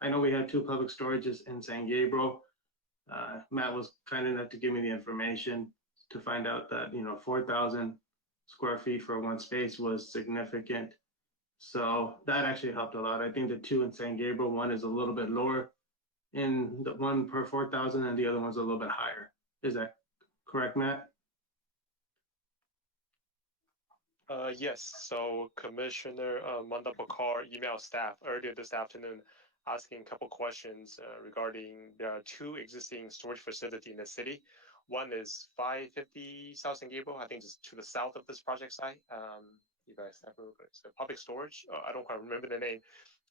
I know we had 2 public storages in San Gabriel. Matt was kind enough to give me the information to find out that 4,000 square feet for one space was significant. So that actually helped a lot. I think the 2 in San Gabriel, one is a little bit lower in the 1 per 4,000 and the other one's a little bit higher. Is that correct, Matt? Yes, so Commissioner Mandabakar emailed staff earlier this afternoon asking a couple questions regarding there are 2 existing storage facilities in the city. One is 550 South San Gabriel, I think it's to the south of this project site. You guys have it's a public storage. I don't quite remember the name,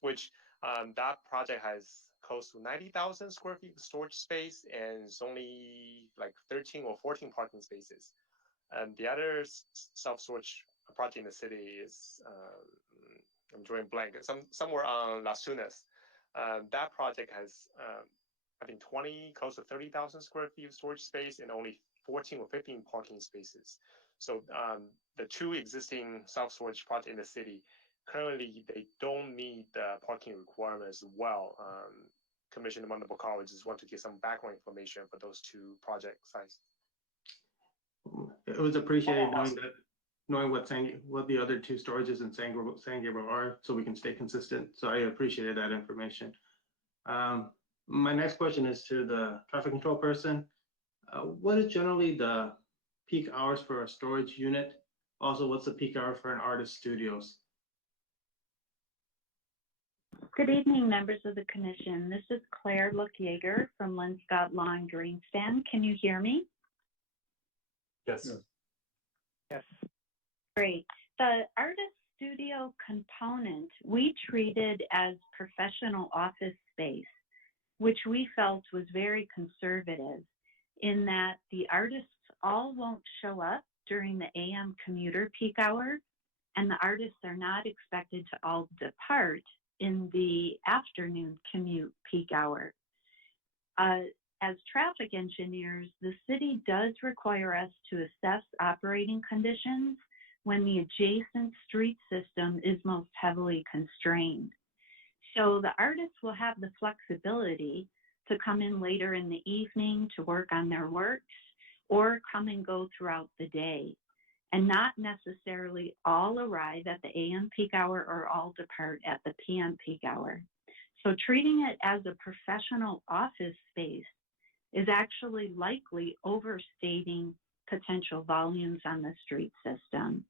which that project has close to 90,000 square feet of storage space and it's only like 13 or 14 parking spaces. And the other self-storage project in the city is, I'm drawing blank, somewhere on Las Tunas. That project has, I think 20, close to 30,000 square feet of storage space and only 14 or 15 parking spaces. So the 2 existing self-storage projects in the city, currently they don't meet the parking requirements well. Commissioner Mandabakar, we just want to get some background information for those 2 project sites. It was appreciated knowing what the other 2 storages in San Gabriel are, so we can stay consistent. So I appreciated that information. My next question is to the traffic control person. What is generally the peak hours for a storage unit? Also, what's the peak hour for an artist studios? Good evening, members of the commission. This is Claire Look-Yeager from Linscott Law and Greenspan. Can you hear me? Yes. Yes. Great. The artist studio component we treated as professional office space, which we felt was very conservative in that the artists all won't show up during the AM commuter peak hour, and the artists are not expected to all depart in the afternoon commute peak hour. as traffic engineers, the city does require us to assess operating conditions when the adjacent street system is most heavily constrained. So the artists will have the flexibility to come in later in the evening to work on their works, or come and go throughout the day, and not necessarily all arrive at the AM peak hour or all depart at the PM peak hour. So treating it as a professional office space is actually likely overstating potential volumes on the street system.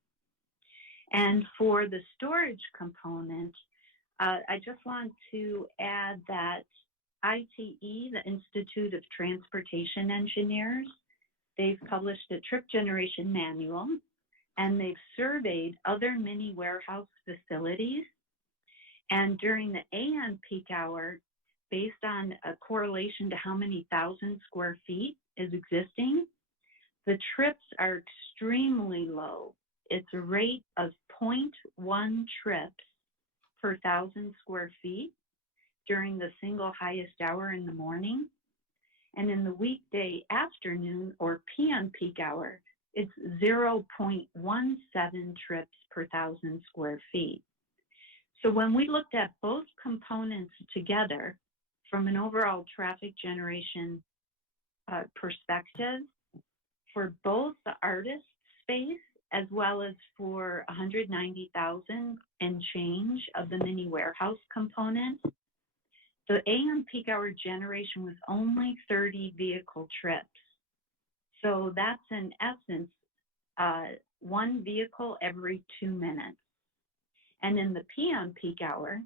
And for the storage component, I just want to add that ITE, the Institute of Transportation Engineers, they've published a trip generation manual, and they've surveyed other mini warehouse facilities. And during the AM peak hour, based on a correlation to how many thousand square feet is existing, the trips are extremely low. It's a rate of 0.1 trips per 1,000 square feet during the single highest hour in the morning. And in the weekday afternoon or PM peak hour, it's 0.17 trips per 1,000 square feet. So when we looked at both components together from an overall traffic generation perspective, for both the artist space as well as for 190,000 and change of the mini warehouse component, the AM peak hour generation was only 30 vehicle trips. So that's in essence, one vehicle every 2 minutes. And in the PM peak hour,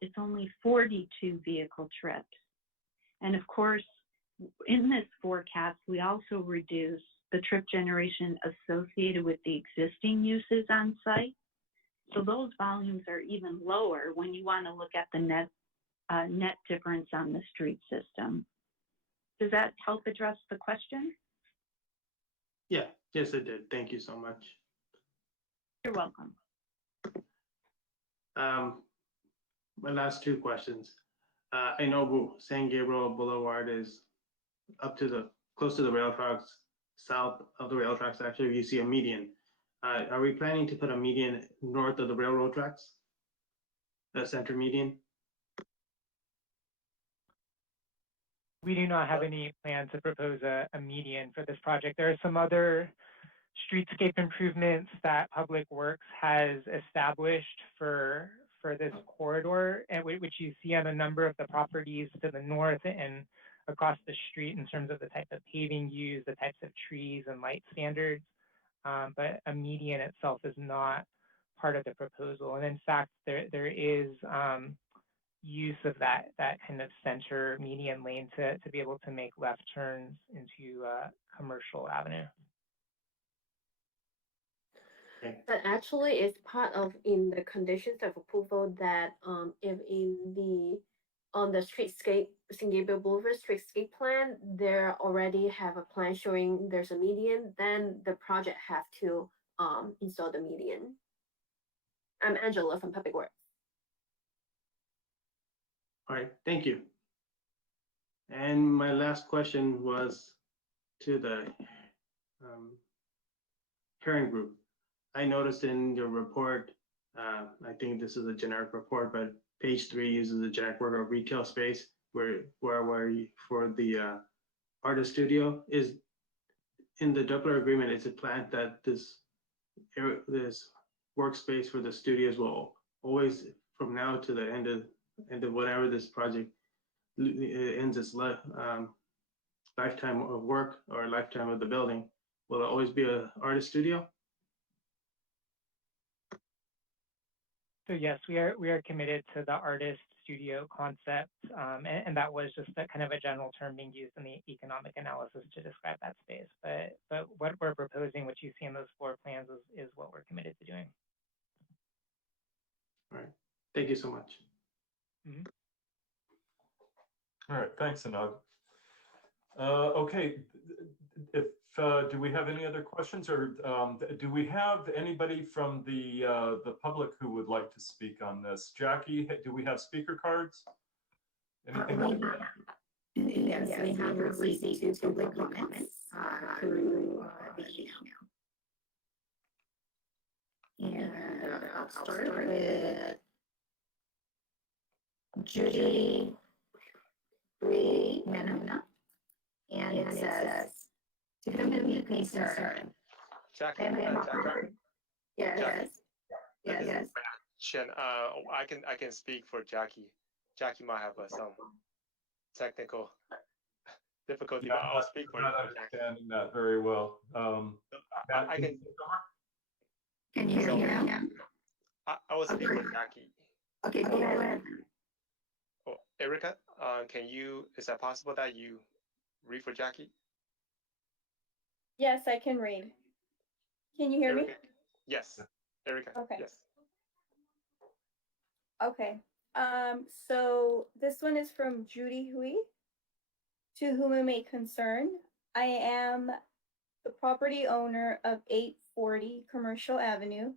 it's only 42 vehicle trips. And of course, in this forecast, we also reduce the trip generation associated with the existing uses on site. So those volumes are even lower when you want to look at the net difference on the street system. Does that help address the question? Yeah, yes, it did. Thank you so much. You're welcome. My last two questions. I know San Gabriel Boulevard is up to the close to the rail tracks, south of the rail tracks. Actually, you see a median. Are we planning to put a median north of the railroad tracks? A center median? We do not have any plan to propose a median for this project. There are some other streetscape improvements that Public Works has established for this corridor, and which you see on a number of the properties to the north and across the street in terms of the type of paving used, the types of trees and light standards. But a median itself is not part of the proposal. And in fact, there is use of that kind of center median lane to be able to make left turns into Commercial Avenue. But actually, it's part of in the conditions of approval that if in the on the streetscape San Gabriel Boulevard streetscape plan, there already have a plan showing there's a median, then the project have to install the median. I'm Angela from Public Works. All right, thank you. And my last question was to the Hearing Group. I noticed in your report, I think this is a generic report, but page 3 uses a generic word of retail space where for the artist studio. Is in the Doppler agreement, is it planned that this workspace for the studios will always, from now to the end of whatever this project ends its lifetime of work or lifetime of the building, will it always be an artist studio? So yes, we are committed to the artist studio concept, and that was just a kind of a general term being used in the economic analysis to describe that space. But what we're proposing, what you see in those floor plans, is what we're committed to doing. All right, thank you so much. Mm-hmm. All right, thanks, Anag. Okay, if do we have any other questions, or do we have anybody from the public who would like to speak on this? Jackie, do we have speaker cards? Anything like that? Yes, we have received two public comments through the email. And I'll start with Judy Manuna. And it says, to whom it may concern. Jackie, Yes. Yes. Shen, I can speak for Jackie. Jackie might have some technical difficulty, but I'll speak for not Jackie. understanding that very well. I can. Can you hear me now? I will speak for Jackie. Okay, go ahead. Oh, Erica, is that possible that you read for Jackie? Yes, I can read. Can you hear me? Yes, Erica. Okay. Yes. Okay. So this one is from Judy Hui. To whom it may concern, I am the property owner of 840 Commercial Avenue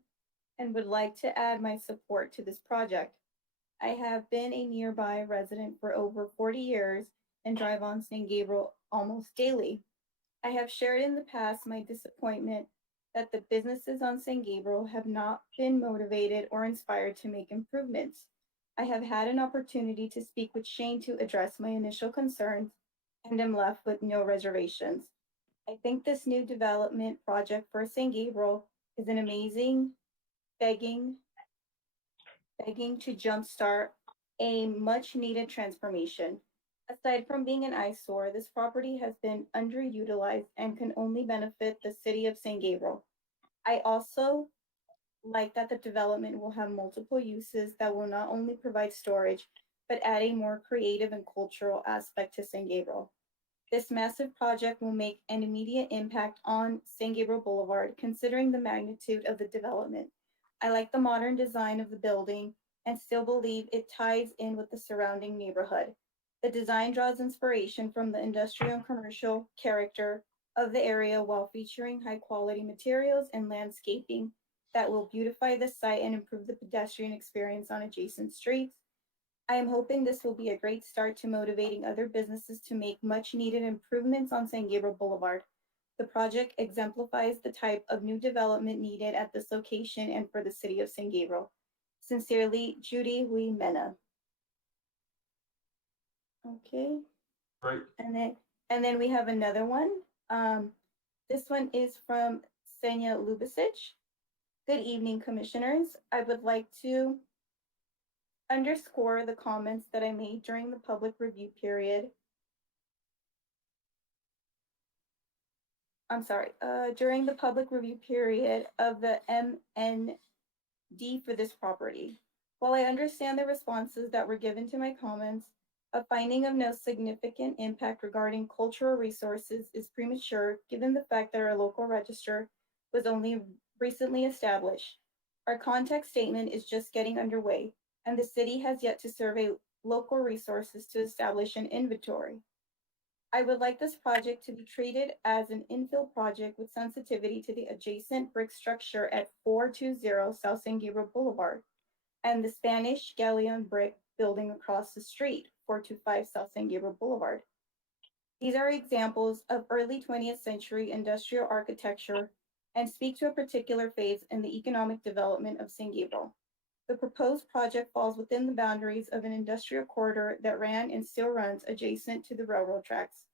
and would like to add my support to this project. I have been a nearby resident for over 40 years and drive on St. Gabriel almost daily. I have shared in the past my disappointment that the businesses on St. Gabriel have not been motivated or inspired to make improvements. I have had an opportunity to speak with Shane to address my initial concerns and am left with no reservations. I think this new development project for St. Gabriel is an amazing begging to jumpstart a much needed transformation. Aside from being an eyesore, this property has been underutilized and can only benefit the city of St. Gabriel. I also like that the development will have multiple uses that will not only provide storage, but add a more creative and cultural aspect to St. Gabriel. This massive project will make an immediate impact on St. Gabriel Boulevard, considering the magnitude of the development. I like the modern design of the building and still believe it ties in with the surrounding neighborhood. The design draws inspiration from the industrial and commercial character of the area while featuring high quality materials and landscaping that will beautify the site and improve the pedestrian experience on adjacent streets. I am hoping this will be a great start to motivating other businesses to make much needed improvements on San Gabriel Boulevard. The project exemplifies the type of new development needed at this location and for the city of San Gabriel. Sincerely, Judy Hui Mena. Okay. Right. And then we have another one. This one is from Senya Lubisic. Good evening, commissioners. I would like to underscore the comments that I made during the public review period. During the public review period of the MND for this property. While I understand the responses that were given to my comments, a finding of no significant impact regarding cultural resources is premature given the fact that our local register was only recently established. Our context statement is just getting underway, and the city has yet to survey local resources to establish an inventory. I would like this project to be treated as an infill project with sensitivity to the adjacent brick structure at 420 South San Gabriel Boulevard and the Spanish Galleon brick building across the street, 425 South San Gabriel Boulevard. These are examples of early 20th century industrial architecture and speak to a particular phase in the economic development of San Gabriel. The proposed project falls within the boundaries of an industrial corridor that ran and still runs adjacent to the railroad tracks.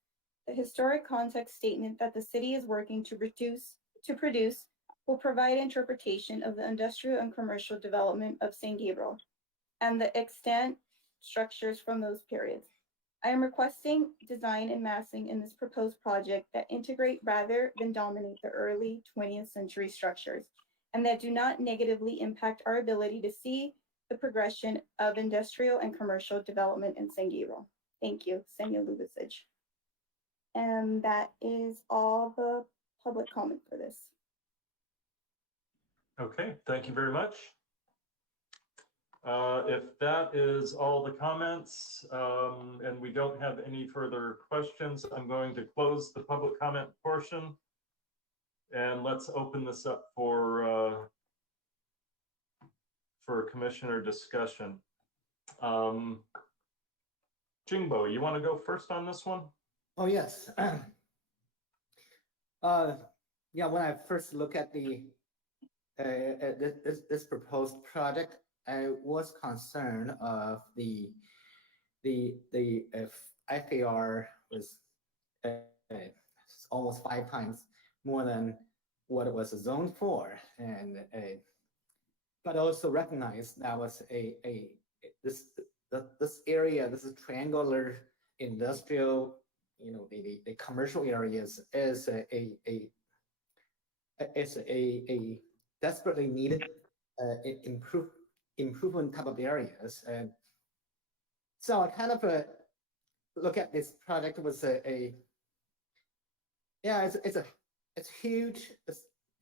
The historic context statement that the city is working to produce will provide interpretation of the industrial and commercial development of San Gabriel and the extant structures from those periods. I am requesting design and massing in this proposed project that integrate rather than dominate the early 20th century structures and that do not negatively impact our ability to see the progression of industrial and commercial development in San Gabriel. Thank you, Senya Lubisic. And that is all the public comment for this. Okay, thank you very much. If that is all the comments and we don't have any further questions, I'm going to close the public comment portion and let's open this up for commissioner discussion. Jingbo, you want to go first on this one? Oh, yes. Yeah, when I first look at this proposed project, I was concerned of the FAR was almost 5 times more than what it was zoned for, and but also recognize that was this area, this is triangular industrial, the commercial areas is a desperately needed improvement type of areas. And so I kind of look at this project was yeah, it's huge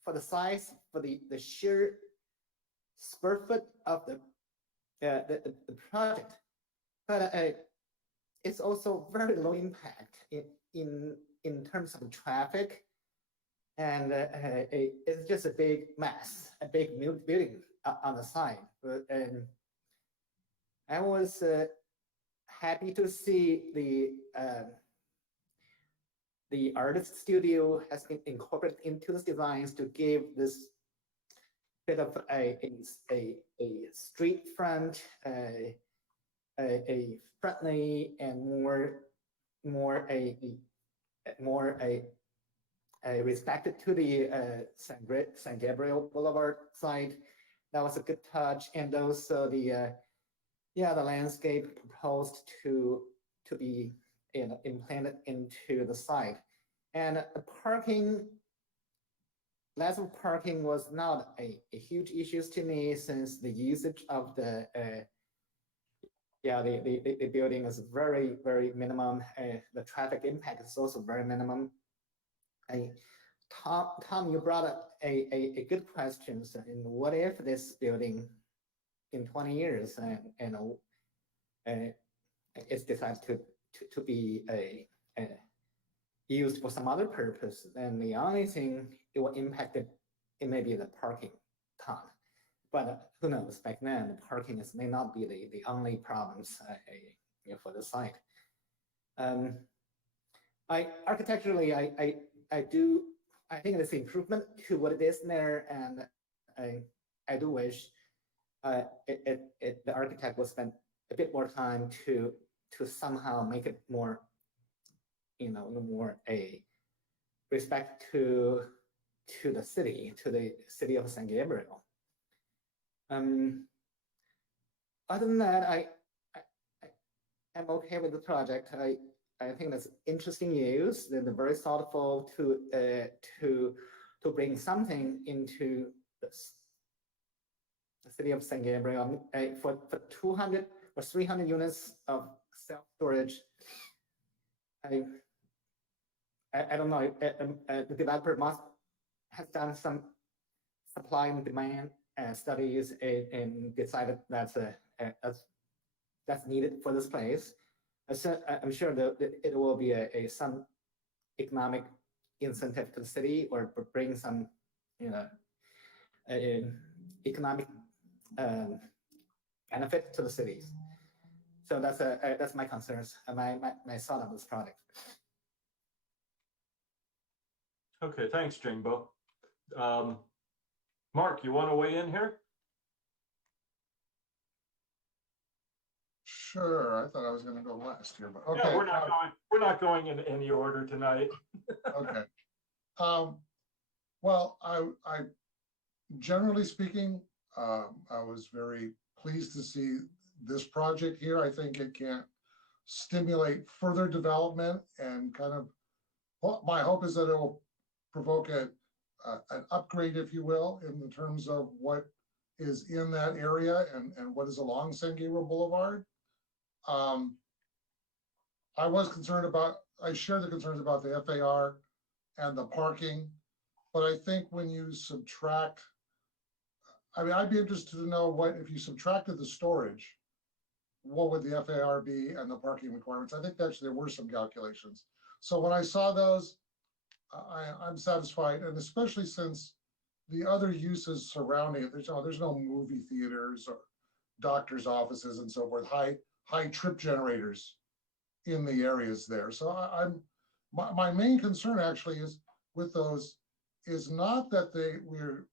for the size, for the sheer square foot of the project, but it's also very low impact in terms of traffic, and it's just a big mess, a big new building on the side. And I was happy to see the artist studio has been incorporated into the designs to give this bit of a street front, a friendly and more respected to the San Gabriel Boulevard side. That was a good touch, and also the landscape proposed to be implanted into the site, and the parking. Lack of parking was not a huge issue to me, since the usage of the building is very, very minimum. The traffic impact is also very minimum. Tom, you brought up a good question. So, what if this building in 20 years it's decided to be used for some other purpose? Then the only thing it will impact it may be the parking ton. But who knows? Back then, the parking may not be the only problems for the site. Architecturally, I think it's improvement to what it is there, and I do wish the architect will spend a bit more time to somehow make it more, more a respect to the city of San Gabriel. Other than that, I'm okay with the project. I think that's interesting use. They're very thoughtful to bring something into the city of San Gabriel for 200 or 300 units of self-storage. I don't know. The developer has done some supply and demand studies and decided that's needed for this place. So I'm sure that it will be some economic incentive to the city, or bring some, economic benefit to the cities. So that's my concerns, my thought on this project. Okay, thanks, Jingbo. Mark, you want to weigh in here? Sure, I thought I was going to go last here, but okay. Yeah, we're not going in any order tonight. Okay. Well, I generally speaking, I was very pleased to see this project here. I think it can stimulate further development, and kind of, well, my hope is that it will provoke an upgrade, if you will, in the terms of what is in that area and what is along San Gabriel Boulevard. I share the concerns about the FAR and the parking, but I think when you subtract, I'd be interested to know what, if you subtracted the storage, what would the FAR be and the parking requirements? I think actually there were some calculations. So when I saw those, I'm satisfied, and especially since the other uses surrounding it, there's no movie theaters or doctor's offices and so forth, high trip generators in the areas there. So my main concern actually is with those is not that we're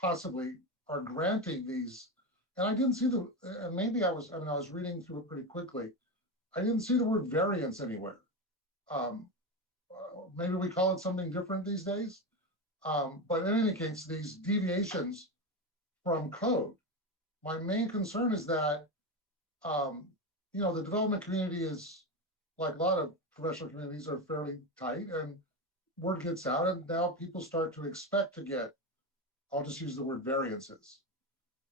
possibly are granting these, and I didn't see and maybe I was reading through it pretty quickly. I didn't see the word variance anywhere. Maybe we call it something different these days. But in any case, these deviations from code, my main concern is that, the development community is, like a lot of professional communities, are fairly tight, and word gets out, and now people start to expect to get, I'll just use the word variances.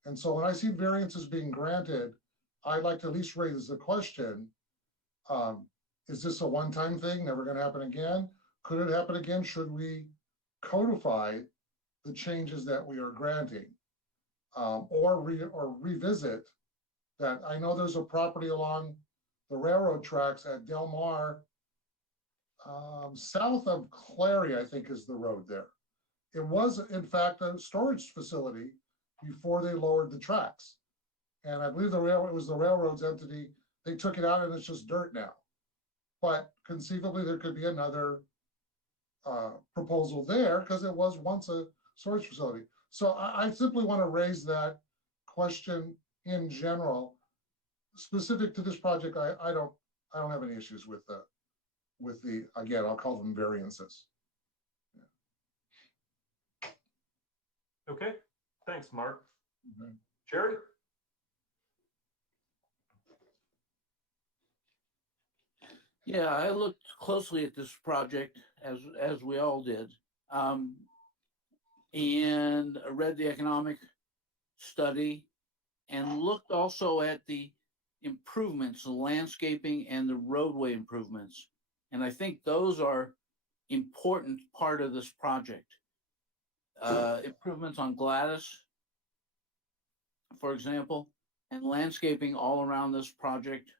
And so when I see variances being granted, I'd like to at least raise the question, is this a one-time thing, never going to happen again? Could it happen again? Should we codify the changes that we are granting, or revisit that? I know there's a property along the railroad tracks at Del Mar, south of Clary, I think is the road there. It was, in fact, a storage facility before they lowered the tracks. And I believe it was the railroad's entity. They took it out and it's just dirt now. But conceivably there could be another proposal there because it was once a storage facility. So I simply want to raise that question in general. Specific to this project, I don't have any issues with the again, I'll call them variances. Yeah. Okay, thanks, Mark. Mm-hmm. Jerry? Yeah, I looked closely at this project as we all did, and read the economic study and looked also at the improvements, the landscaping and the roadway improvements. And I think those are important part of this project. Improvements on Gladys, for example, and landscaping all around this project.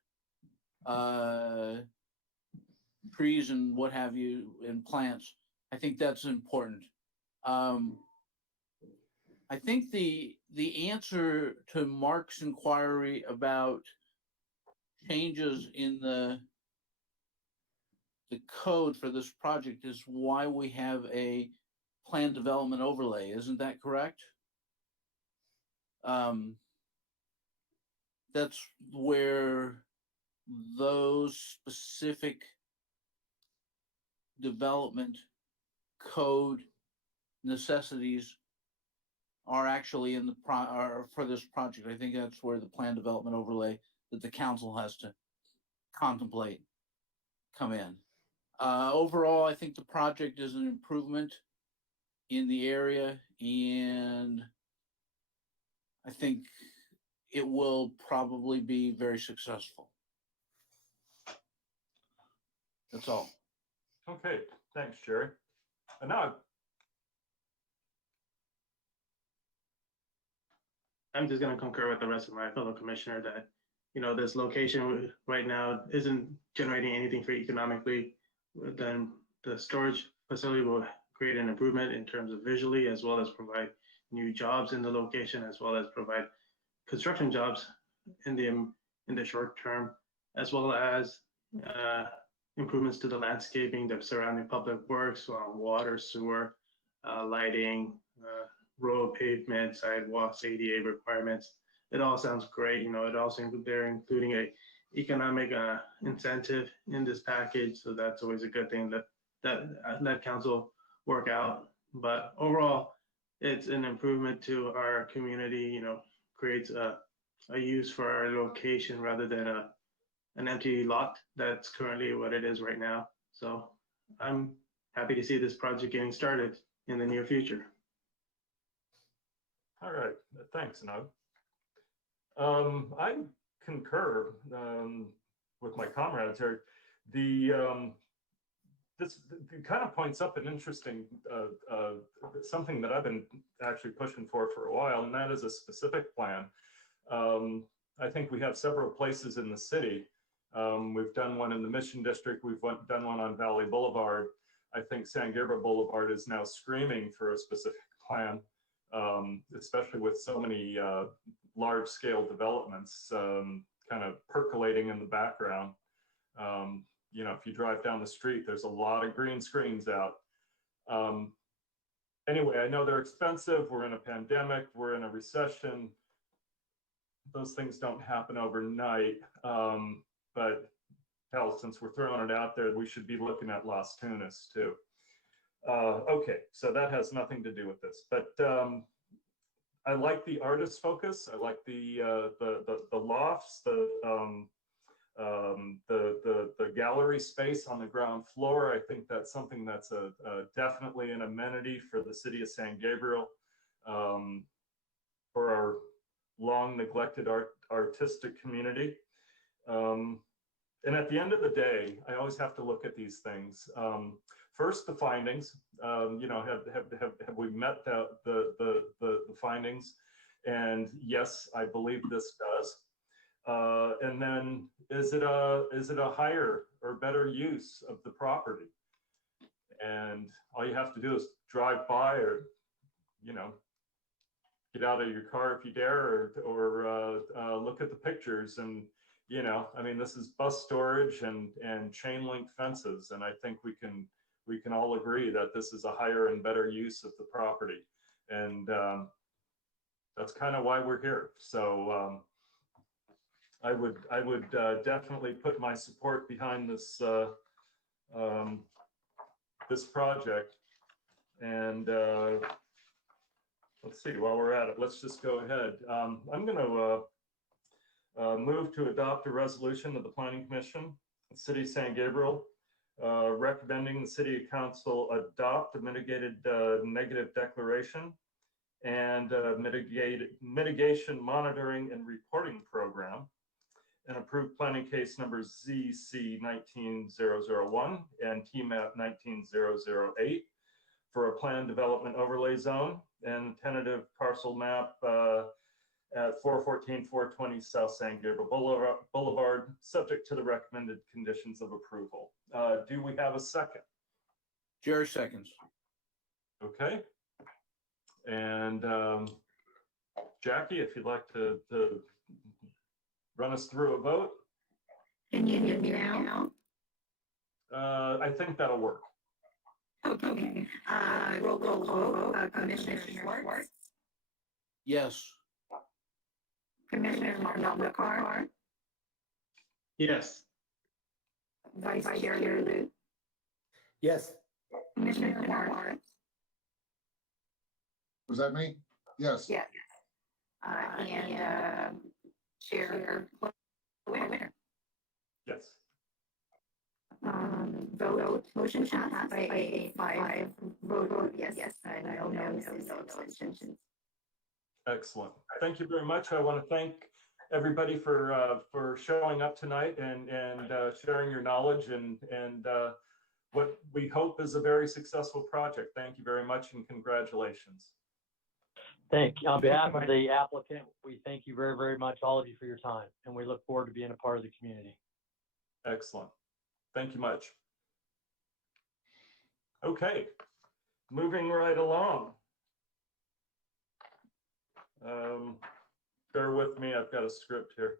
Trees and what have you, and plants. I think that's important. I think the answer to Mark's inquiry about changes in the code for this project is why we have a plan development overlay. Isn't that correct? That's where those specific development code necessities are actually in the for this project. I think that's where the plan development overlay that the council has to contemplate come in. Overall, I think the project is an improvement in the area, and I think it will probably be very successful. That's all. Okay, thanks, Jerry. Anand? I'm just going to concur with the rest of my fellow commissioner that, this location right now isn't generating anything for economically. Then the storage facility will create an improvement in terms of visually, as well as provide new jobs in the location, as well as provide construction jobs in the short term, as well as improvements to the landscaping, the surrounding public works, water, sewer, lighting, road pavement, sidewalks, ADA requirements. It all sounds great. It also they're including a economic incentive in this package, so that's always a good thing that council work out. But overall, it's an improvement to our community. Creates a use for our location rather than an empty lot. That's currently what it is right now. So I'm happy to see this project getting started in the near future. All right, thanks, Anand. I concur with my comrades here. This kind of points up an interesting something that I've been actually pushing for a while, and that is a specific plan. I think we have several places in the city. We've done one in the Mission District. We've done one on Valley Boulevard. I think San Gabriel Boulevard is now screaming for a specific plan, especially with so many large-scale developments kind of percolating in the background. You know, if you drive down the street, there's a lot of green screens out. Anyway, I know they're expensive. We're in a pandemic. We're in a recession. Those things don't happen overnight. But hell, since we're throwing it out there, we should be looking at Las Tunas too. Okay, so that has nothing to do with this, but I like the artist focus. I like the lofts, the gallery space on the ground floor. I think that's something that's definitely an amenity for the city of San Gabriel, for our long neglected artistic community. And at the end of the day, I always have to look at these things. First, the findings. You know, have we met the findings? And yes, I believe this does. And then, is it a higher or better use of the property? And all you have to do is drive by, or, you know, get out of your car if you dare, or look at the pictures. And, you know, I mean, this is bus storage and chain link fences, and I think we can all agree that this is a higher and better use of the property, and that's kind of why we're here. So I would definitely put my support behind this this project. And let's see, while we're at it, let's just go ahead. I'm going to move to adopt a resolution of the Planning Commission, City of San Gabriel, recommending the City Council adopt a mitigated negative declaration and mitigation monitoring and reporting program, and approve planning case number ZC 19001 and TMAP 19008 for a planned development overlay zone and tentative parcel map at 414-420 South San Gabriel Boulevard, subject to the recommended conditions of approval. Do we have a second? Jerry seconds. Okay. And Jackie, if you'd like to run us through a vote. Can you hear me now? I think that'll work. Okay. Roll call, Commissioner Schwartz, Yes. Commissioner Marnell-McCarr, Yes. Vice Chair Luke, Yes. Commissioner Moore. Was that me? Yes. Yes. And Chair Winner. Yes. Vote, motion passed by a 5-vote yes, and no abstentions. Excellent. Thank you very much. I want to thank everybody for showing up tonight and sharing your knowledge and what we hope is a very successful project. Thank you very much, and congratulations. Thank you. On behalf of the applicant, we thank you very, very much, all of you, for your time, and we look forward to being a part of the community. Excellent. Thank you much. Okay, moving right along. Bear with me, I've got a script here.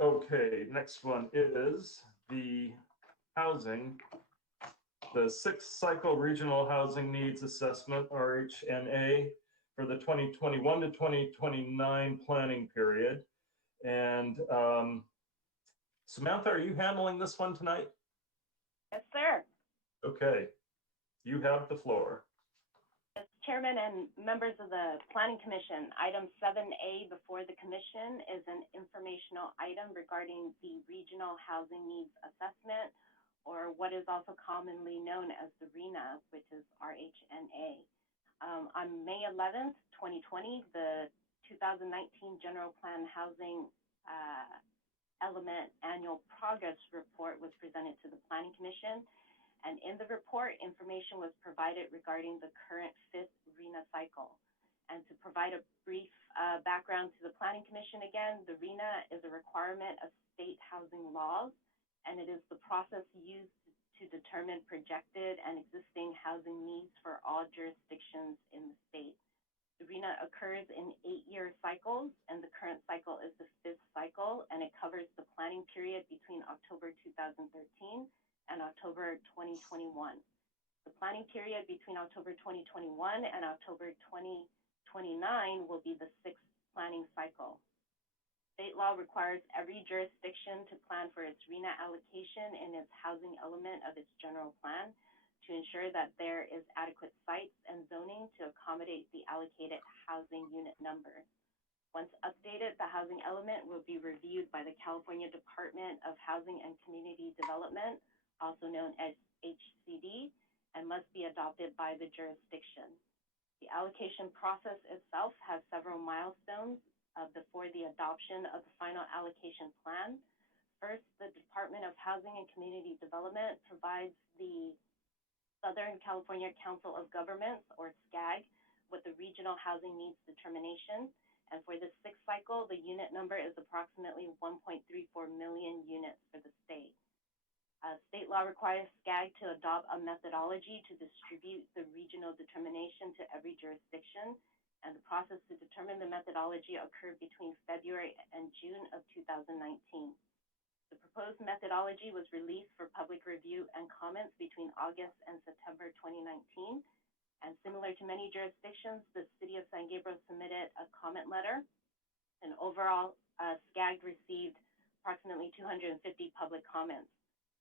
Okay, next one is the housing, the sixth cycle regional housing needs assessment, RHNA, for the 2021 to 2029 planning period. And Samantha, are you handling this one tonight? Yes, sir. Okay, you have the floor. As Chairman and members of the Planning Commission, item 7A before the Commission is an informational item regarding the Regional Housing Needs Assessment, or what is also commonly known as the RHNA, which is RHNA. On May 11th, 2020, the 2019 General Plan Housing Element Annual Progress Report was presented to the Planning Commission. And in the report, information was provided regarding the current 5th RHNA cycle. And to provide a brief background to the Planning Commission again, the RHNA is a requirement of state housing laws, and it is the process used to determine projected and existing housing needs for all jurisdictions in the state. The RENA occurs in 8-year cycles, and the current cycle is the 5th cycle, and it covers the planning period between October 2013 and October 2021. The planning period between October 2021 and October 2029 will be the 6th planning cycle. State law requires every jurisdiction to plan for its RENA allocation in its housing element of its general plan to ensure that there is adequate sites and zoning to accommodate the allocated housing unit number. Once updated, the housing element will be reviewed by the California Department of Housing and Community Development, also known as HCD, and must be adopted by the jurisdiction. The allocation process itself has several milestones before the adoption of the final allocation plan. First, the Department of Housing and Community Development provides the Southern California Council of Governments, or SCAG, with the Regional Housing Needs Determination. And for the 6th cycle, the unit number is approximately 1.34 million units for the state. State law requires SCAG to adopt a methodology to distribute the regional determination to every jurisdiction, and the process to determine the methodology occurred between February and June of 2019. The proposed methodology was released for public review and comments between August and September 2019, and similar to many jurisdictions, the City of San Gabriel submitted a comment letter, and overall, SCAG received approximately 250 public comments.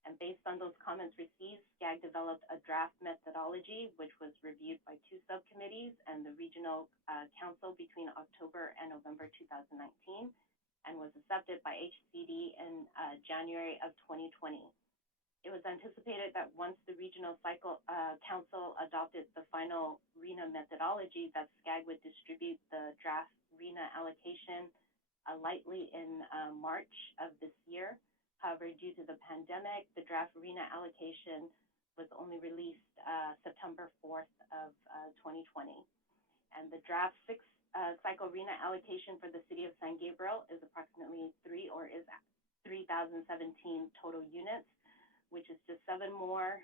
And based on those comments received, SCAG developed a draft methodology, which was reviewed by 2 subcommittees and the Regional Council between October and November 2019, and was accepted by HCD in January of 2020. It was anticipated that once the Regional Council adopted the final RENA methodology, that SCAG would distribute the draft RENA allocation lightly in March of this year. However, due to the pandemic, the draft RENA allocation was only released September 4th of 2020. And the draft 6th cycle RENA allocation for the City of San Gabriel is approximately 3,017 total units, which is just 7 more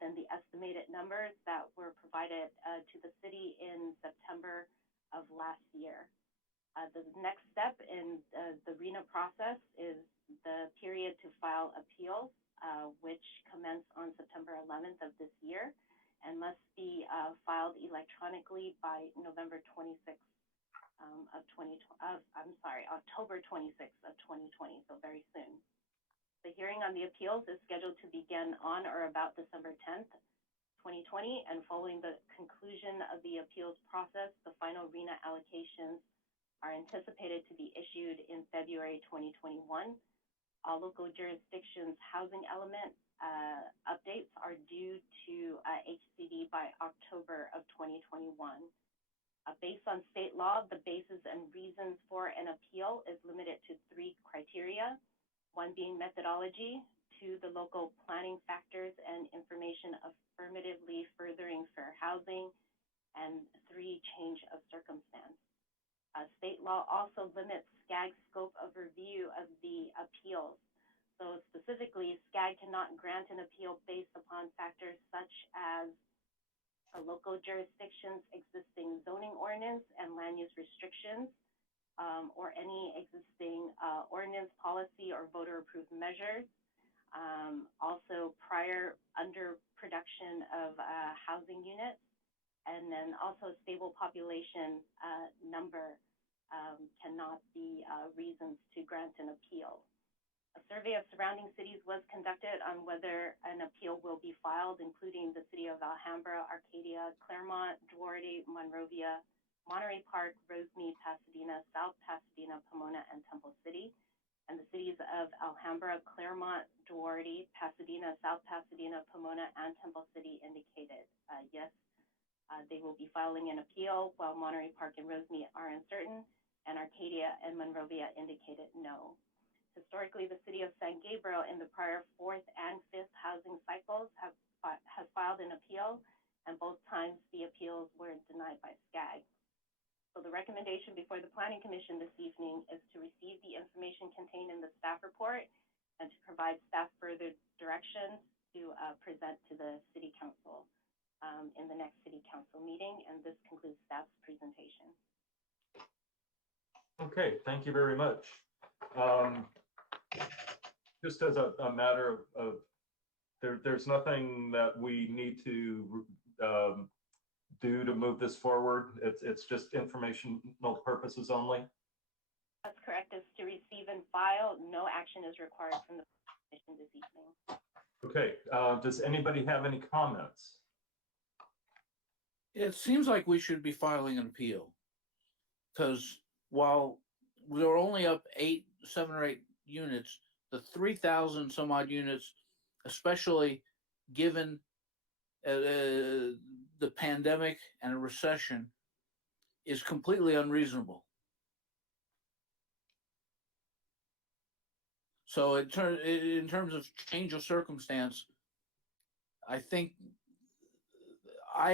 than the estimated numbers that were provided to the city in September of last year. The next step in the RENA process is the period to file appeals, which commenced on September 11th of this year and must be filed electronically by November 26th October 26th of 2020, so very soon. The hearing on the appeals is scheduled to begin on or about December 10th, 2020, and following the conclusion of the appeals process, the final RENA allocations are anticipated to be issued in February 2021. All local jurisdictions' housing element updates are due to HCD by October of 2021. Based on state law, the basis and reasons for an appeal is limited to 3 criteria, 1 being methodology, 2, the local planning factors and information affirmatively furthering fair housing, and 3, change of circumstance. State law also limits SCAG's scope of review of the appeals. So specifically, SCAG cannot grant an appeal based upon factors such as a local jurisdiction's existing zoning ordinance and land use restrictions, or any existing ordinance, policy, or voter-approved measures. Also, prior underproduction of housing units, and then also stable population number cannot be reasons to grant an appeal. A survey of surrounding cities was conducted on whether an appeal will be filed, including the city of Alhambra, Arcadia, Claremont, Duarte, Monrovia, Monterey Park, Rosemead, Pasadena, South Pasadena, Pomona, and Temple City. And the cities of Alhambra, Claremont, Duarte, Pasadena, South Pasadena, Pomona, and Temple City indicated yes, they will be filing an appeal, while Monterey Park and Rosemead are uncertain, and Arcadia and Monrovia indicated no. Historically, the City of San Gabriel in the prior 4th and 5th housing cycles has filed an appeal, and both times the appeals were denied by SCAG. So the recommendation before the Planning Commission this evening is to receive the information contained in the staff report and to provide staff further directions to present to the City Council. in the next city council meeting. And this concludes staff's presentation. Okay, thank you very much. Just as a matter of there's nothing that we need to do to move this forward. It's just informational purposes only. That's correct. It's to receive and file. No action is required from the commission this evening. Okay, does anybody have any comments? It seems like we should be filing an appeal, because while we're only up 7 or 8 units, the 3,000 some odd units, especially given the pandemic and a recession, is completely unreasonable. So in terms of change of circumstance, I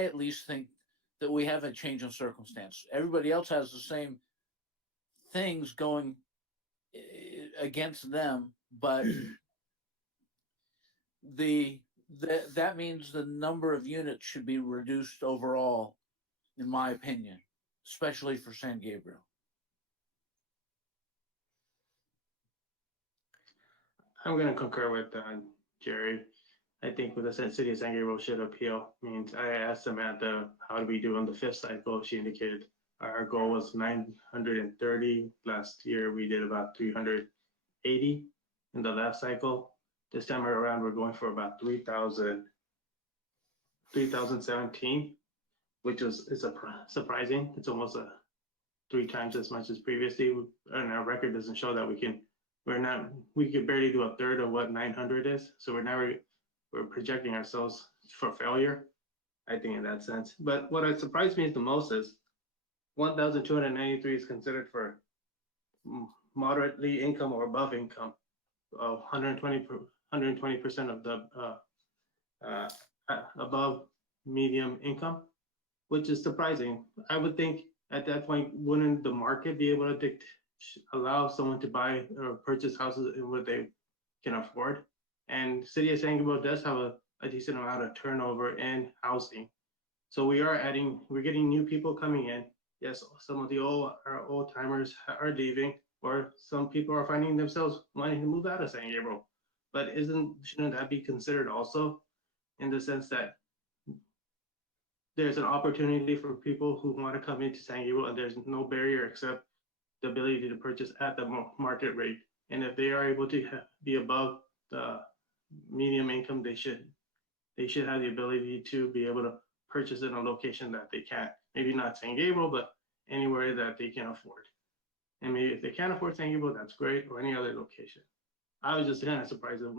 at least think that we have a change of circumstance. Everybody else has the same things going against them, but that means the number of units should be reduced overall, in my opinion, especially for San Gabriel. I'm going to concur with Jerry. I think with the city of San Gabriel should appeal. I mean, I asked Samantha, how do we do on the 5th cycle? She indicated our goal was 930. Last year, we did about 380 in the last cycle. This time around, we're going for about 3,017, which is surprising. It's almost 3 times as much as previously. And our record doesn't show that we could barely do a third of what 900 is. So we're projecting ourselves for failure, I think, in that sense. But what surprised me the most is 1,293 is considered for moderately income or above income, 120% of the above medium income, which is surprising. I would think at that point, wouldn't the market be able to allow someone to buy or purchase houses in what they can afford? And City of San Gabriel does have a decent amount of turnover in housing. So we're getting new people coming in. Yes, some of our old timers are leaving, or some people are finding themselves wanting to move out of San Gabriel. But shouldn't that be considered also, in the sense that there's an opportunity for people who want to come into San Gabriel, and there's no barrier except the ability to purchase at the market rate. And if they are able to be above the medium income, they should have the ability to be able to purchase in a location that they can. Maybe not San Gabriel, but anywhere that they can afford. And maybe if they can't afford San Gabriel, that's great, or any other location. I was just kind of surprised that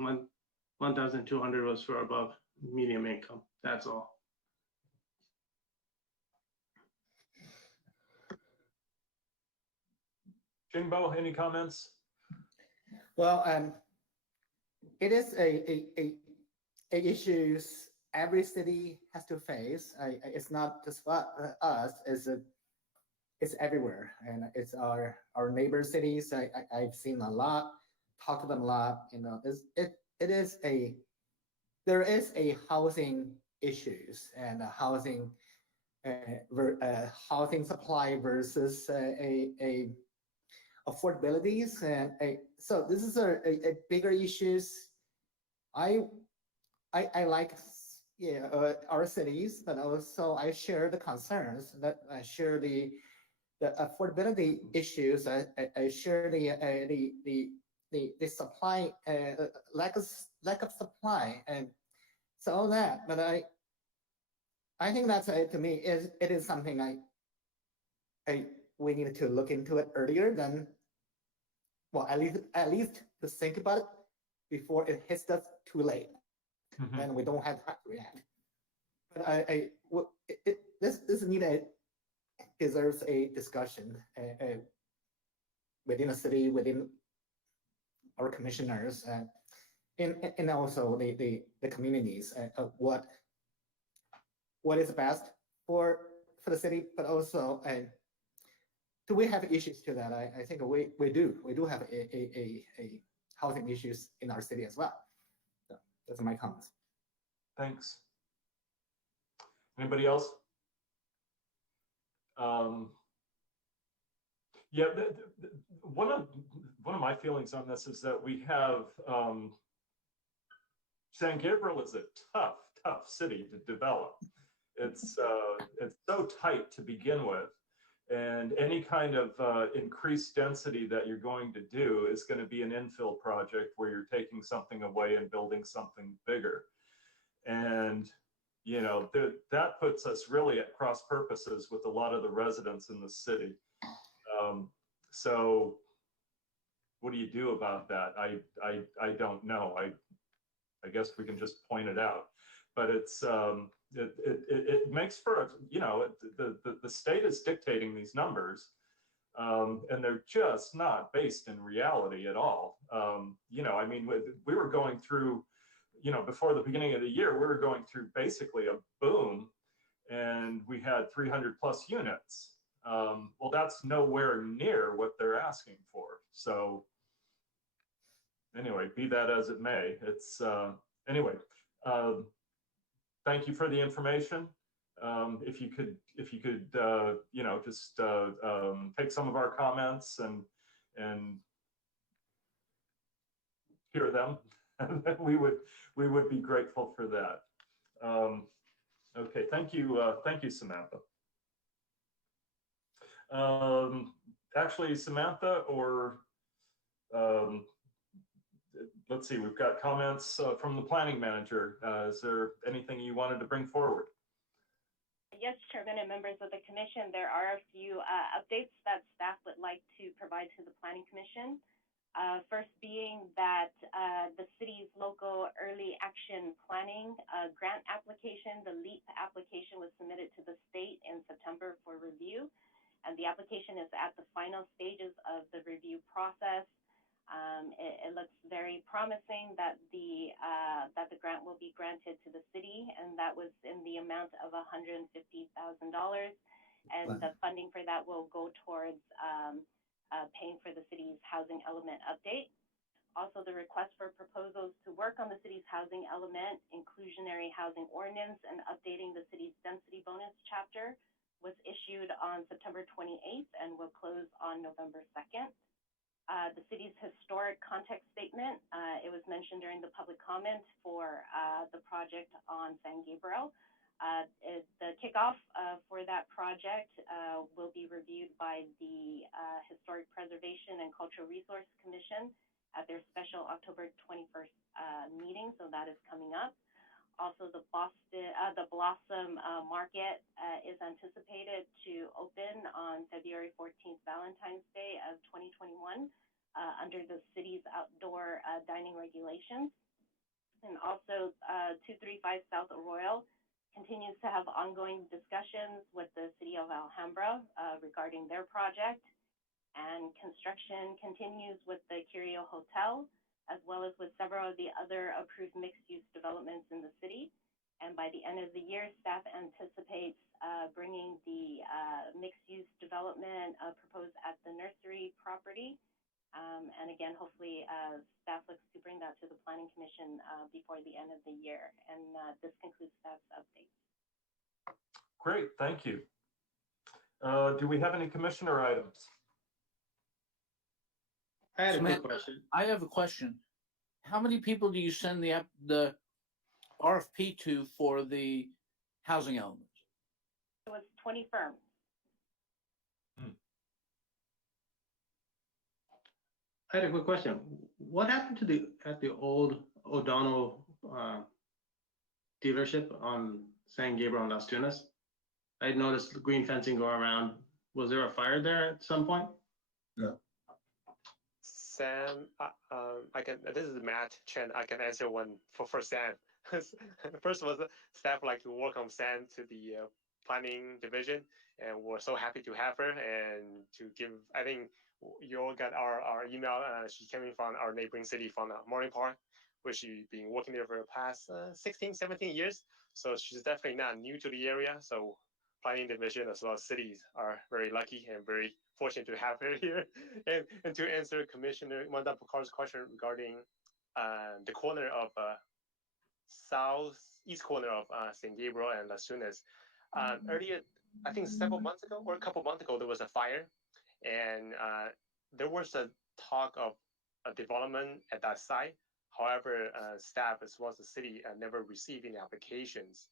1,200 was for above medium income. That's all. Jingbo, any comments? Well, it is a issues every city has to face. It's not just for us. It's everywhere, and it's our neighbor cities. I've seen a lot, talked to them a lot. You know, there is a housing issues and housing supply versus a affordabilities, and so this is a bigger issues. I like our cities, but also I share the concerns that I share the affordability issues. I share the supply lack of supply, and so all that. But I think that's to me it is something we need to look into it earlier than, well, at least to think about it before it hits us too late. Mm-hmm. And we don't have time to react. But this deserves a discussion within the city, within our commissioners, and also the communities of what is best for the city, but also do we have issues to that? I think we do have a housing issues in our city as well. So that's my comments. Thanks. Anybody else? Yeah, one of my feelings on this is that we have San Gabriel is a tough city to develop. It's so tight to begin with, and any kind of increased density that you're going to do is going to be an infill project where you're taking something away and building something bigger. And you know, that puts us really at cross purposes with a lot of the residents in the city. So what do you do about that? I don't know. I guess we can just point it out, but it's it makes for a, you know, the state is dictating these numbers, and they're just not based in reality at all. You know, I mean, we were going through, you know, before the beginning of the year, we were going through basically a boom, and we had 300 plus units. Well, that's nowhere near what they're asking for. So anyway, be that as it may, it's anyway. Thank you for the information. If you could, you know, just take some of our comments and hear them, we would be grateful for that. Okay, thank you, Samantha. Actually, Samantha, or let's see, we've got comments from the planning manager. Is there anything you wanted to bring forward? Yes, Chairman and members of the Commission, there are a few updates that staff would like to provide to the Planning Commission. First being that the city's local early action planning grant application, the LEAP application, was submitted to the state in September for review, and the application is at the final stages of the review process. It looks very promising that the grant will be granted to the city, and that was in the amount of $150,000, and the funding for that will go towards paying for the city's housing element update. Also, the request for proposals to work on the city's housing element, inclusionary housing ordinance, and updating the city's density bonus chapter was issued on September 28th and will close on November 2nd. The city's historic context statement, it was mentioned during the public comment for the project on San Gabriel. The kickoff for that project will be reviewed by the Historic Preservation and Cultural Resource Commission at their special October 21st meeting, so that is coming up. Also, the Blossom Market is anticipated to open on February 14th, Valentine's Day of 2021, under the city's outdoor dining regulations. And also, 235 South Arroyo continues to have ongoing discussions with the city of Alhambra regarding their project. And construction continues with the Curio Hotel, as well as with several of the other approved mixed-use developments in the city. And by the end of the year, staff anticipates bringing the mixed-use development proposed at the nursery property. And again, hopefully staff looks to bring that to the Planning Commission before the end of the year. And this concludes staff's update. Great, thank you. Do we have any commissioner items? I had a quick question. I have a question. How many people do you send the RFP to for the housing element? It was 20 firms. I had a quick question. What happened to at the old O'Donnell dealership on San Gabriel and Las Tunas? I noticed the green fencing go around. Was there a fire there at some point? Yeah. Sam, I can. This is Matt Chen. I can answer one for Sam. First was staff like to work on Sam to the planning division, and we're so happy to have her and to give. I think you all got our email. She came in from our neighboring city, from Morning Park, where she's been working there for the past 16, 17 years. So she's definitely not new to the area. So planning division as well as cities are very lucky and very fortunate to have her here. And to answer Commissioner Wanda Pucar's question regarding the corner of southeast corner of San Gabriel and Las Tunas, Earlier, I think several months ago or a couple months ago, there was a fire, and there was a talk of a development at that site. However, staff as well as the city never received any applications.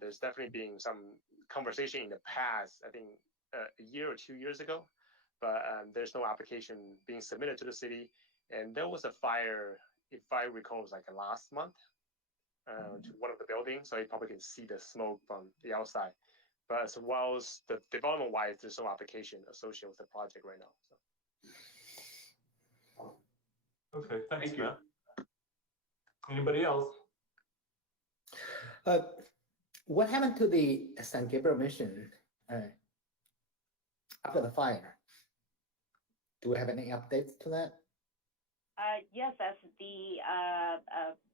There's definitely been some conversation in the past, I think a year or 2 years ago, but there's no application being submitted to the city. And there was a fire, if I recall, it was like last month to one of the buildings, so you probably can see the smoke from the outside. But as well as the development-wise, there's no application associated with the project right now. So. Okay, thanks, Matt. Anybody else? What happened to the San Gabriel mission after the fire? Do we have any updates to that? Yes, as the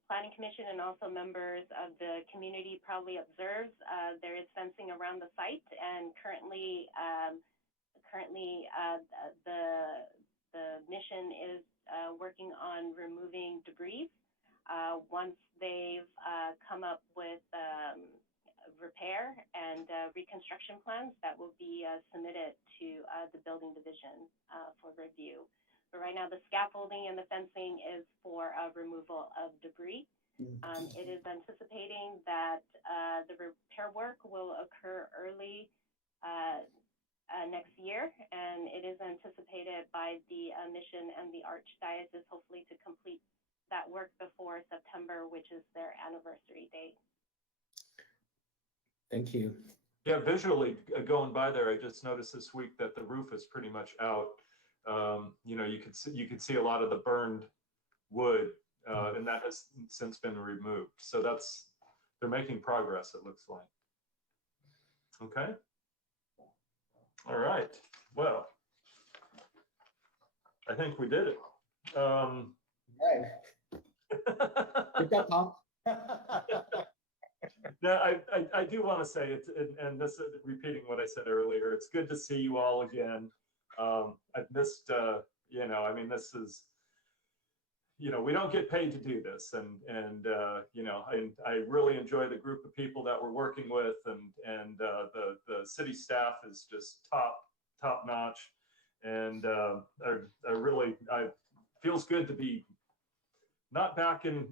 Planning Commission and also members of the community probably observes, there is fencing around the site, and currently the mission is working on removing debris. Once they've come up with repair and reconstruction plans, that will be submitted to the building division for review. But right now, the scaffolding and the fencing is for removal of debris. It is anticipating that the repair work will occur early next year, and it is anticipated by the mission and the Archdiocese hopefully to complete that work before September, which is their anniversary date. Thank you. Yeah, visually going by there, I just noticed this week that the roof is pretty much out. You know, you could see a lot of the burned wood, and that has since been removed. So they're making progress, it looks like. Okay. All right. Well, I think we did it. Good job, Tom. No, I do want to say it, and this is repeating what I said earlier. It's good to see you all again. I've missed, you know, I mean, this is, you know, we don't get paid to do this, and you know, I really enjoy the group of people that we're working with, and the city staff is just top notch, and I feels good to be not back in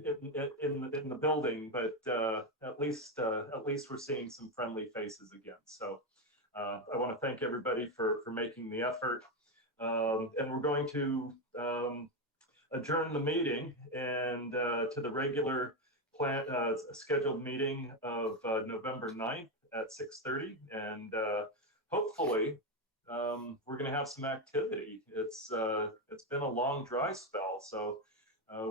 the building, but at least we're seeing some friendly faces again. So I want to thank everybody for making the effort, and we're going to adjourn the meeting and to the regular scheduled meeting of November 9th at 6:30, and hopefully we're going to have some activity. It's been a long dry spell, so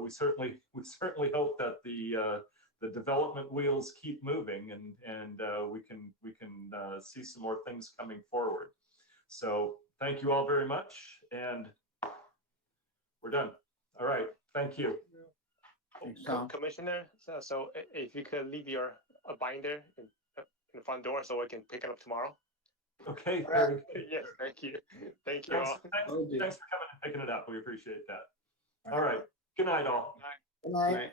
we certainly hope that the development wheels keep moving, and we can see some more things coming forward. So thank you all very much, and we're done. All right, thank you. Commissioner, so if you could leave your binder in the front door so I can pick it up tomorrow. Okay, very good. Yes, thank you. Thank you all. Thanks for coming and picking it up. We appreciate that. All right. Good night, all. Good night.